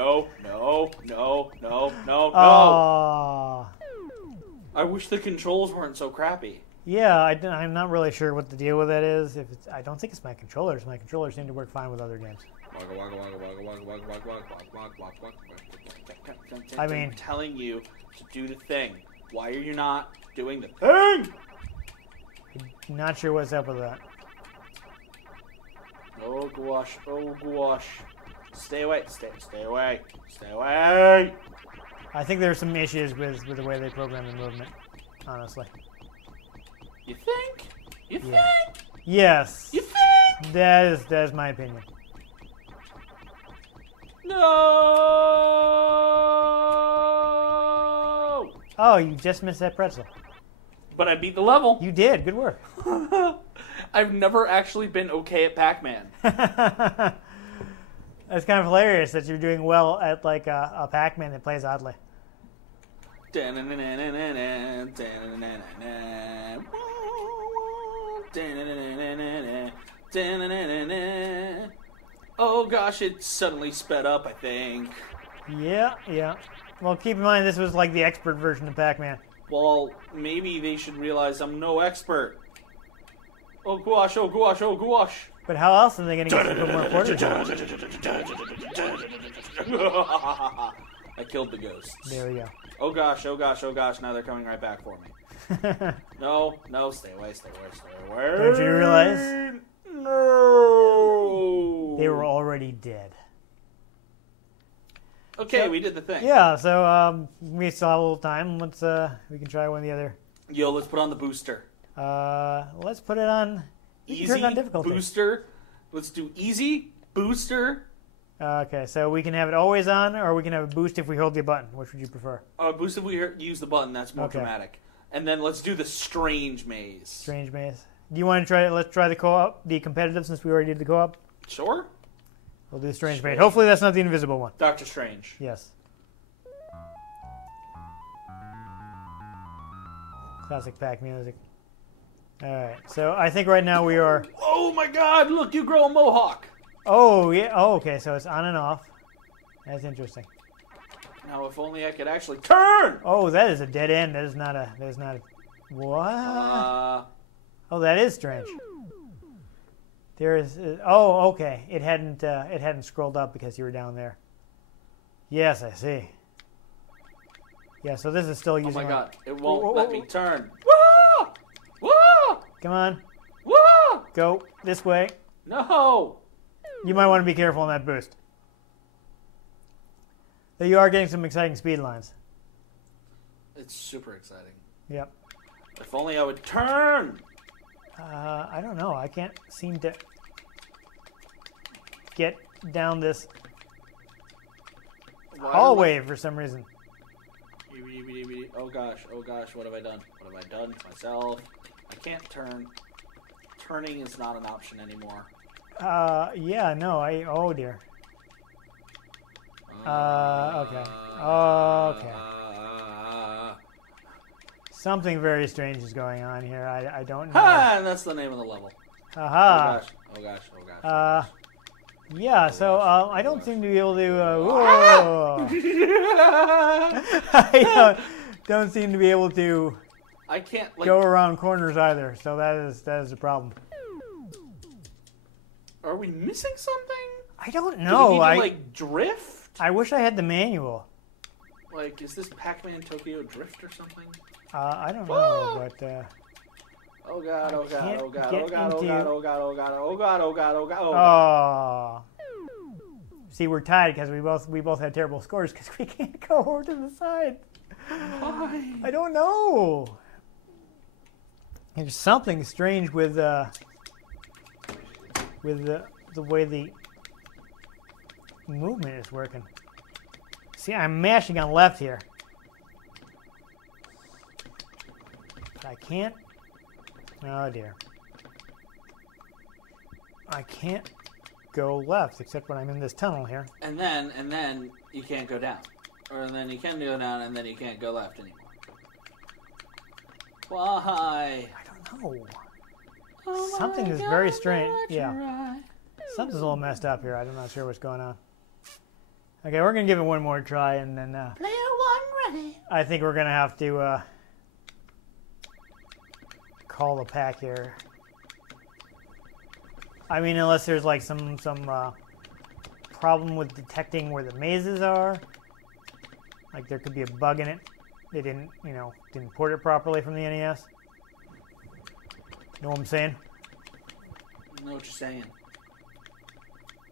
Oh. I wish the controls weren't so crappy. Yeah, I'm not really sure what the deal with that is. I don't think it's my controllers. My controllers seem to work fine with other games. I mean, I'm telling you to do the thing. Why are you not doing the thing? not sure what's up with that. Oh gosh, oh gosh. Stay away, stay away, stay away. I think there's some issues with the way they program the movement, honestly. You think? You think? Yes. You think? That is my opinion. No! Oh, you just missed that pretzel. But I beat the level. You did. Good work. I've never actually been okay at Pac-Man. That's kind of hilarious that you're doing well at like a Pac-Man that plays oddly. Oh gosh, it suddenly sped up, I think. Yeah. Well, keep in mind this was like the expert version of Pac-Man. Well, maybe they should realize I'm no expert. Oh gosh, oh gosh, oh gosh. But how else are they going to get you to put more quarters in? I killed the ghosts. There we go. Oh gosh, oh gosh, oh gosh, now they're coming right back for me. No, stay away, stay away, stay away. Don't you realize? No! They were already dead. Okay, So- we did the thing. Yeah, so we still have a little time. Let's we can try one of the other. Yo, let's put on the booster. Let's put it on. You can Easy, turn it on difficulty. booster. Let's do easy, booster. Okay, so we can have it always on, or we can have a boost if we hold the button. Which would you prefer? Boost if we use the button, that's more Okay. dramatic. And then let's do the strange maze. Strange maze. Do you want to try it? Let's try the co-op, the competitive, since we already did the co-op. Sure. We'll do strange maze. Hopefully that's not the invisible one. Doctor Strange. Yes. Classic Pac music. Alright, so I think right now we are... Oh my god, look, you grow a mohawk. Oh, yeah. Oh, okay, so it's on and off. That's interesting. Now, if only I could actually turn! Oh, that is a dead end. That is not a... What? Oh, that is strange. There is... oh, okay. It hadn't scrolled up because you were down there. Yes, I see. Yeah, so this is still Oh using... my our- god, it won't Whoa, let whoa, me whoa. turn. Whoa! Whoa! Come on. Whoa! Go this way. No! You might want to be careful on that boost. Though you are getting some exciting speed lines. It's super exciting. Yep. If only I would turn! I don't know. I can't seem to get down this Why hallway for some reason. Oh gosh, what have I done? What have I done to myself? I can't turn. Turning is not an option anymore. Yeah, no, oh dear. Okay. Okay. Something very strange is going on here. I don't know. Ha! And that's the name of the level. Aha. Oh gosh. Yeah, so I don't seem to be able to. Whoa. I don't seem to be able to I can't go around corners either. So that is a problem. Are we missing something? I don't Do know. we need to, drift? I wish I had the manual. Like, is this Pac-Man Tokyo Drift or something? I don't know, but Oh god, oh god, can't oh god, get oh god, oh into- god, oh god, oh god, oh god, oh god, oh god, oh god. oh. See, we're tied because we both had terrible scores because we can't go over to the side. Why? I don't know. There's something strange with the way the movement is working. See, I'm mashing on left here. But I can't. Oh dear. I can't go left except when I'm in this tunnel here. And then you can't go down. Or then you can go down and then you can't go left anymore. Why? I don't know. Oh my Something is God, very strange. you're Yeah. right. Something's a little messed up here. I'm not sure what's going on. Okay, we're going to give it one more try, and then Player one ready. I think we're going to have to call the pack here. I mean, unless there's like some problem with detecting where the mazes are. Like there could be a bug in it. They didn't port it properly from the NES. Know what I'm saying? I know what you're saying.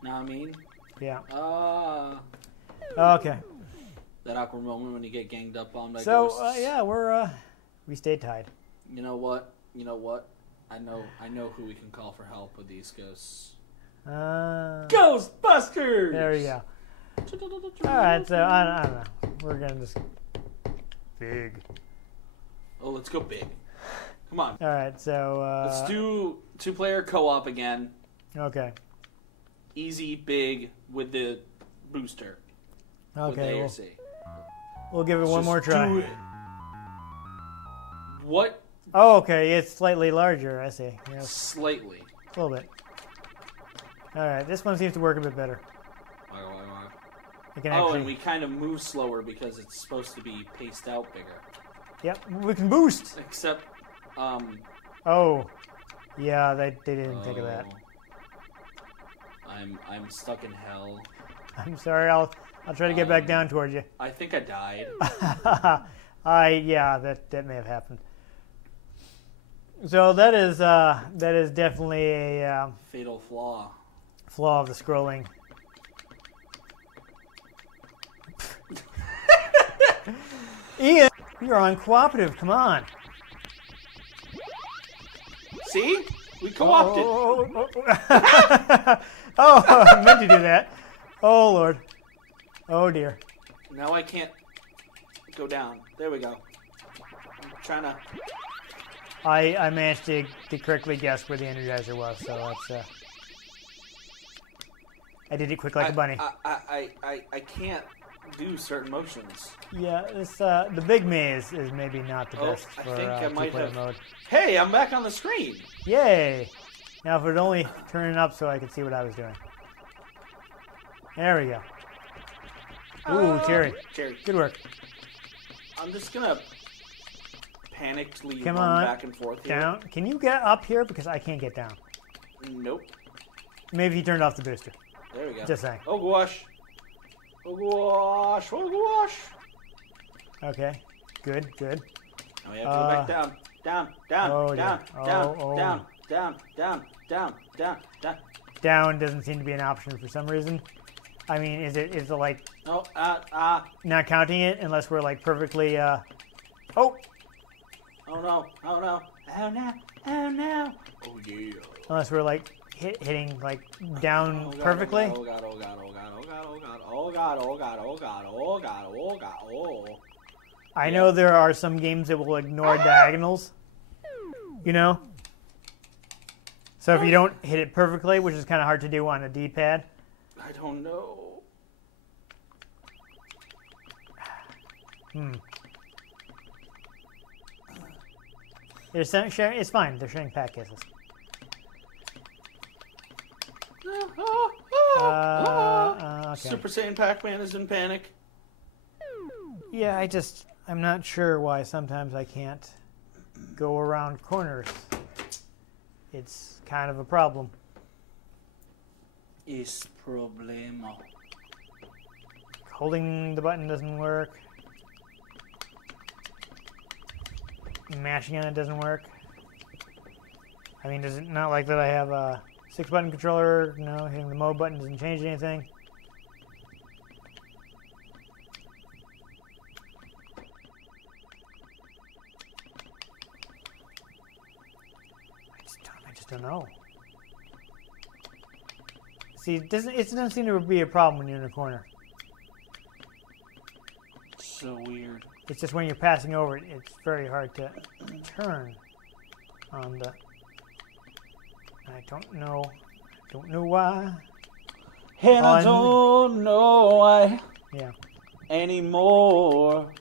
Know what I mean? Yeah. Ah. Okay. That awkward moment when you get ganged up on by So ghosts. yeah, we stayed tied. You know what? I know who we can call for help with these ghosts. Ghostbusters! There you go. Alright, so I don't know. We're gonna just big. Oh, let's go big. Come on. Alright, so Let's do 2-player co-op again. Okay. Easy, big, with the booster. With Okay. A or C. We'll give it one Just more try. do it. What? Oh, okay. It's slightly larger. I see. Yeah, Slightly. a little bit. All right. This one seems to work a bit better. It can Oh, actually. and we kind of move slower because it's supposed to be paced out bigger. Yep. We can boost. Except, Oh. Yeah. They didn't think of that. I'm stuck in hell. I'm sorry. I'll try to get back down towards you. I think I died. Yeah. That may have happened. So that is definitely a Fatal flaw. flaw of the scrolling. Ian, you're uncooperative. Come on. See? We co-opted. Oh, I meant to do that. Oh, Lord. Oh, dear. Now I can't go down. There we go. I'm trying to... I managed to correctly guess where the Energizer was, so that's... I did it quick like a bunny. I can't do certain motions. Yeah, this the big maze is maybe not the best I for think I might two-player have... mode. Hey, I'm back on the screen. Yay! Now if it would only turn it up so I could see what I was doing. There we go. Ooh, cherry. Cherry. Good work. I'm just gonna panically Come run on. back and forth here. Down. Can you get up here? Because I can't get down. Nope. Maybe he turned off the booster. There we go. Just saying. Oh gosh. Oh gosh. Oh gosh. Okay. Good, good. Now we have to go back down. Down. Down. Oh, down. dear. Down. Oh, oh. Down. Down. Down. Down. Down. Down. Down doesn't seem to be an option for some reason. I mean, is it like Oh, not counting it unless we're like perfectly oh oh no, oh no, oh no, oh no, oh yeah. unless we're like hitting like down perfectly. Oh god, oh god, oh god, oh god, oh god, oh god, oh god, oh god, oh god, oh god, oh. I know there are some games that will ignore diagonals. You know? So if you don't hit it perfectly, which is kind of hard to do on a D-pad. I don't know. They're sharing, it's fine. They're sharing pack cases. Okay. Super Saiyan Pac-Man is in panic. Yeah, I'm not sure why sometimes I can't go around corners. It's kind of a problem. Es problema. Holding the button doesn't work. Mashing on it doesn't work. I mean, does it not like that I have a 6-button controller? No, hitting the mode button doesn't change anything. I just don't know. See, it doesn't seem to be a problem when you're in a corner. So weird. It's just when you're passing over it, it's very hard to turn on the... I don't know why. And I don't know why Yeah. anymore.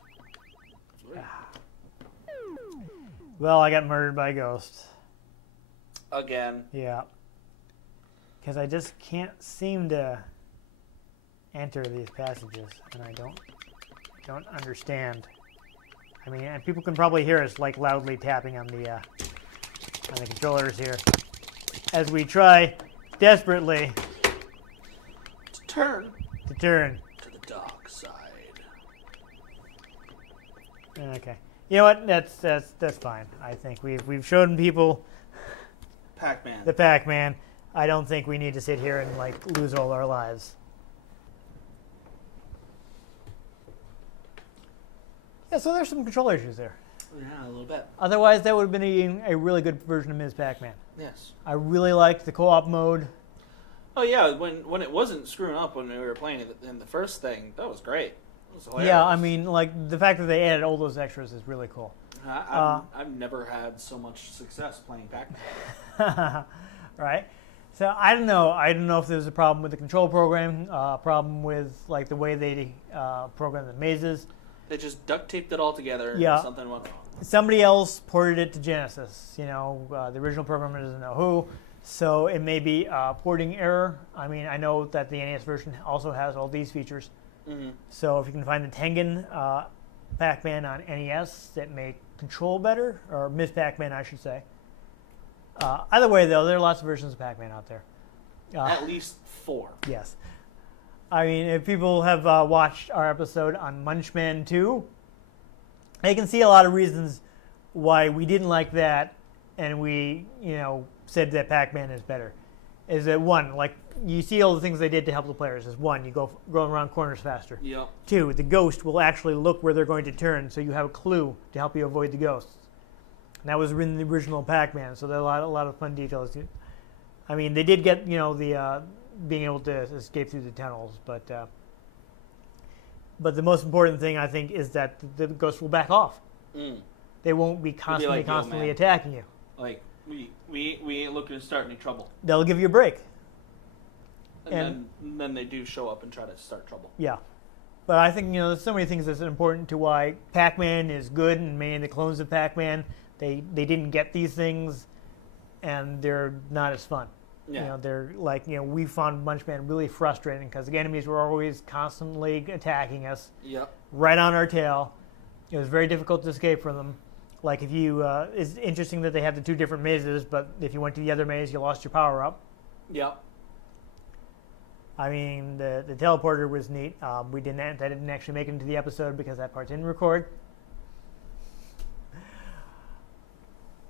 Well, I got murdered by a ghost. Again. Yeah. Because I just can't seem to enter these passages, and I don't understand. I mean, and people can probably hear us like loudly tapping on the controllers here as we try desperately turn To turn. to the dark side. Okay. You know what? That's fine. I think we've shown people Pac-Man. the Pac-Man. I don't think we need to sit here and like lose all our lives. Yeah, so there's some control issues there. Yeah, a little bit. Otherwise, that would have been a really good version of Ms. Pac-Man. Yes. I really liked the co-op mode. Oh yeah, when it wasn't screwing up when we were playing it in the first thing, that was great. It was hilarious. Yeah, I mean, like the fact that they added all those extras is really cool. I've never had so much success playing Pac-Man. Right? So I don't know. I don't know if there's a problem with the control program, problem with like the way they program the mazes. They just duct taped it all together. Yeah. And something went wrong. Somebody else ported it to Genesis. You know, the original programmer doesn't know who, so it may be a porting error. I mean, I know that the NES version also has all these features. Mm-hmm. So if you can find the Tengen Pac-Man on NES that make control better, or Ms. Pac-Man, I should say. Either way, though, there are lots of versions of Pac-Man out there. At least 4. Yes. I mean, if people have watched our episode on Munchman 2, they can see a lot of reasons why we didn't like that, and we, said that Pac-Man is better. Is that one, like you see all the things they did to help the players. Is one, you go around corners faster. Yep. 2, the ghost will actually look where they're going to turn, so you have a clue to help you avoid the ghosts. And that was in the original Pac-Man, so there are a lot of fun details. I mean, they did get the being able to escape through the tunnels, but the most important thing I think is that the ghosts will back off. Mm. They won't be constantly man. attacking you. Like we ain't looking to start any trouble. They'll give you a break. And then they do show up and try to start trouble. Yeah. But I think, there's so many things that's important to why Pac-Man is good, and many of the clones of Pac-Man, they didn't get these things, and they're not as fun. Yeah. They're like, we found Munchman really frustrating because the enemies were always constantly attacking us. Yep. Right on our tail. It was very difficult to escape from them. Like if you, it's interesting that they have the 2 different mazes, but if you went to the other maze, you lost your power up. Yep. I mean, the teleporter was neat. I didn't actually make it into the episode because that part didn't record.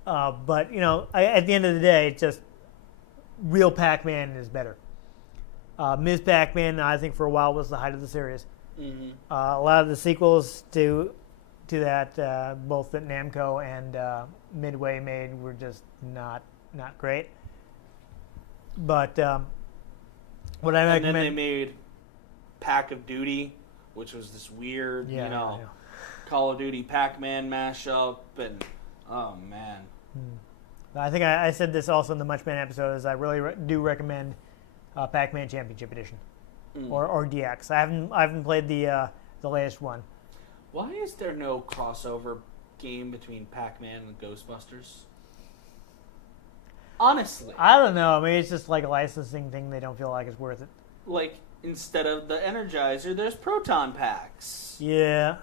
But at the end of the day, it's just real Pac-Man is better. Ms. Pac-Man, I think for a while was the height of the series. Mm-hmm. A lot of the sequels to that, both that Namco and Midway made, were just not great. But what I recommend. And then they made Pack of Duty, which was this weird, Call of Duty Pac-Man mashup, and oh man. I think I said this also in the Munchman episode, is I really do recommend Pac-Man Championship Edition or DX. I haven't played the latest one. Why is there no crossover game between Pac-Man and Ghostbusters? Honestly. I don't know. Maybe it's just like a licensing thing. They don't feel like it's worth it. Like, instead of the Energizer, there's proton packs. Yeah.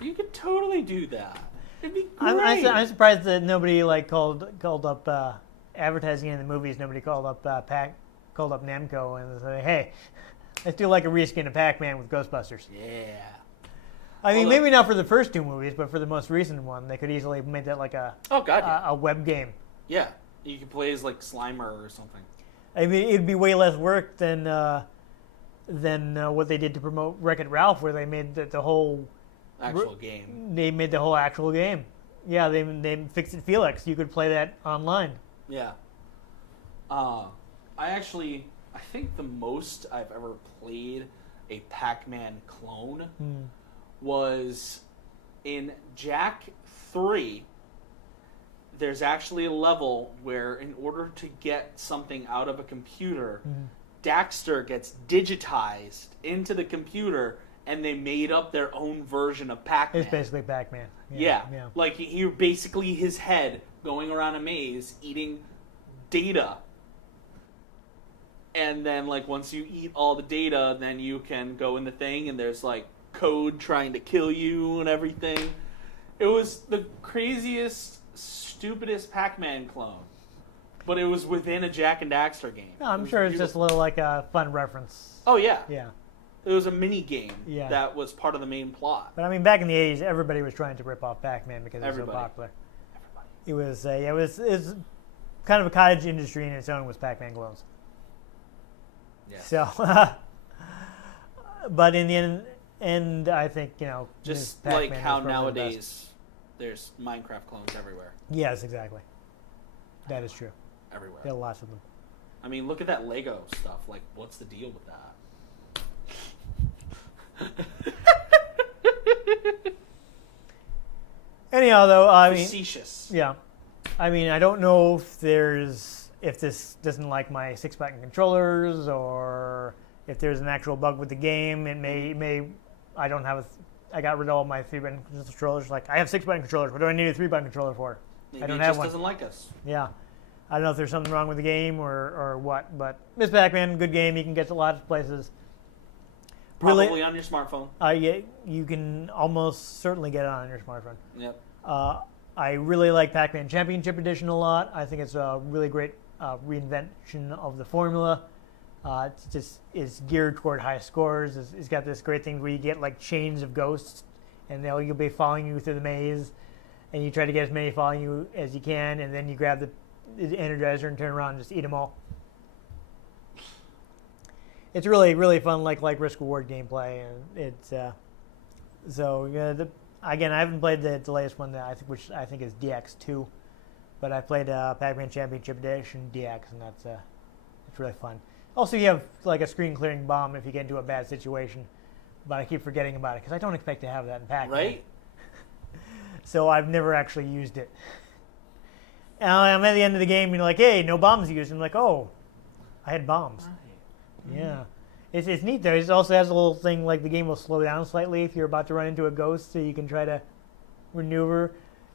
You could totally do that. It'd be great. I'm surprised that nobody called up advertising in the movies. Nobody called up Namco and said, "Hey, let's do like a reskin of Pac-Man with Ghostbusters." Yeah. I mean, maybe not for the first 2 movies, but for the most recent one, they could easily have made that like a web game. Yeah, you could play as like Slimer or something. I mean, it'd be way less work than what they did to promote Wreck-It Ralph, where they made the whole actual game. They made the whole actual game. Yeah, they fixed it Felix. You could play that online. Yeah. I think the most I've ever played a Pac-Man clone was in Jack 3. There's actually a level where in order to get something out of a computer, Daxter gets digitized into the computer, and they made up their own version of Pac-Man. It's basically Pac-Man. Yeah. Like you're basically his head going around a maze eating data. And then like once you eat all the data, then you can go in the thing and there's like code trying to kill you and everything. It was the craziest, stupidest Pac-Man clone. But it was within a Jack and Daxter game. No, I'm sure it's just a little like a fun reference. Oh, yeah. Yeah. It was a mini game Yeah. that was part of the main plot. But I mean, back in the 80s, everybody was trying to rip off Pac-Man because it was so popular. Everybody. It was kind of a cottage industry in its own was Pac-Man clones. Yeah. So, but in the end, I think, Just Pac-Man like how is probably the best. nowadays there's Minecraft clones everywhere. Yes, exactly. That is true. Everywhere. There are lots of them. I mean, look at that Lego stuff. Like, what's the deal with that? Anyhow, though, I mean, Facetious. yeah. I mean, I don't know if this doesn't like my 6-button controllers, or if there's an actual bug with the game. It may. I got rid of all my 3-button controllers. Like, I have 6-button controllers. What do I need a 3-button controller for? Maybe I don't it have just one. doesn't like us. Yeah. I don't know if there's something wrong with the game or what, but Miss Pac-Man, good game. You can get to lots of places. Probably on your smartphone. Yeah, you can almost certainly get it on your smartphone. Yep. I really like Pac-Man Championship Edition a lot. I think it's a really great reinvention of the formula. It's geared toward high scores. It's got this great thing where you get like chains of ghosts, and you'll be following you through the maze, and you try to get as many following you as you can, and then you grab the Energizer and turn around and just eat them all. It's really, really fun, like risk reward gameplay, and it's again, I haven't played the latest one which I think is DX2, but I played Pac-Man Championship Edition DX, and it's really fun. Also, you have like a screen clearing bomb if you get into a bad situation, but I keep forgetting about it because I don't expect to have that in Pac-Man. Right. So I've never actually used it. And I'm at the end of the game, and you're like, hey, no bombs used. And I'm like, oh, I had bombs. Right. Yeah. It's neat, though. It also has a little thing, like the game will slow down slightly if you're about to run into a ghost, so you can try to maneuver.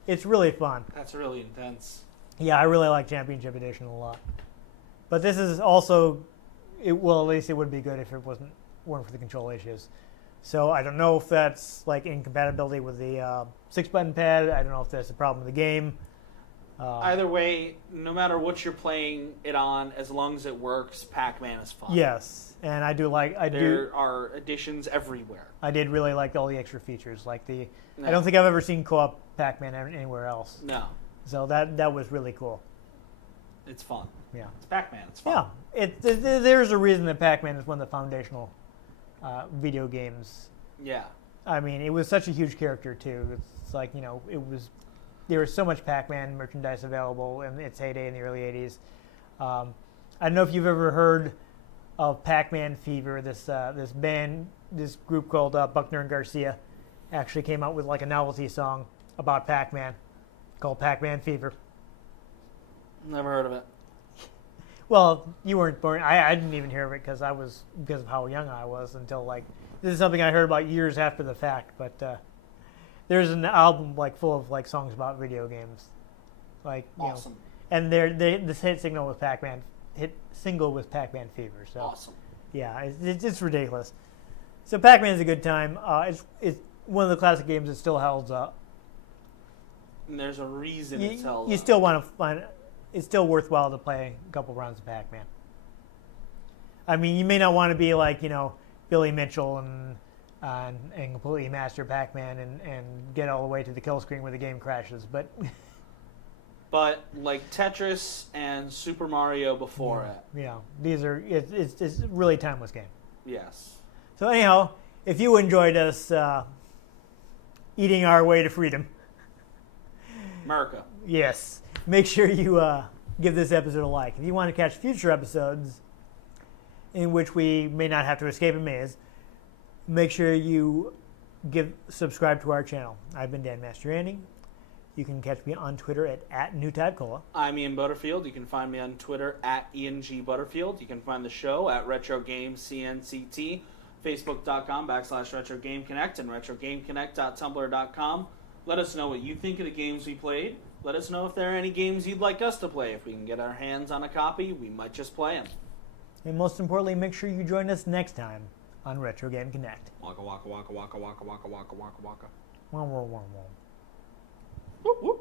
It's really fun. That's really intense. Yeah, I really like Championship Edition a lot. But this is also, at least it would be good if it weren't for the control issues. So I don't know if that's like incompatibility with the 6-button pad. I don't know if that's a problem with the game. Either way, no matter what you're playing it on, as long as it works, Pac-Man is fun. Yes, and There are additions everywhere. I did really like all the extra features, like No. I don't think I've ever seen co-op Pac-Man anywhere else. No. So that was really cool. It's fun. Yeah. It's Pac-Man. It's fun. Yeah. There's a reason that Pac-Man is one of the foundational video games. Yeah. I mean, it was such a huge character too. It's like, there was so much Pac-Man merchandise available in its heyday in the early 80s. I don't know if you've ever heard of Pac-Man Fever. This group called Buckner and Garcia actually came out with like a novelty song about Pac-Man called Pac-Man Fever. Never heard of it. Well, you weren't born. I didn't even hear of it because of how young I was until like this is something I heard about years after the fact. But there's an album like full of like songs about video games, like Awesome. And this hit single with Pac-Man Fever. So Awesome. yeah, it's ridiculous. So Pac-Man's a good time. It's one of the classic games that still holds up. And there's a reason it's held You up. still want to find. It's still worthwhile to play a couple rounds of Pac-Man. I mean, you may not want to be like Billy Mitchell and completely master Pac-Man and get all the way to the kill screen where the game crashes, but But like Tetris and Super Mario before it. yeah, it's a really timeless game. Yes. So anyhow, if you enjoyed us eating our way to freedom, America. yes, make sure you give this episode a like. If you want to catch future episodes in which we may not have to escape a maze, make sure you subscribe to our channel. I've been Dan Mastriani. You can catch me on Twitter at NewTypeCola. I'm Ian Butterfield. You can find me on Twitter at Ian G. Butterfield. You can find the show at RetroGamesCNCT, Facebook.com/RetroGameConnect, and RetroGameConnect.tumblr.com. Let us know what you think of the games we played. Let us know if there are any games you'd like us to play. If we can get our hands on a copy, we might just play them. And most importantly, make sure you join us next time on Retro Game Connect. Waka waka waka waka waka waka waka waka waka. Wah, wah, wah, wah. Woo, woo.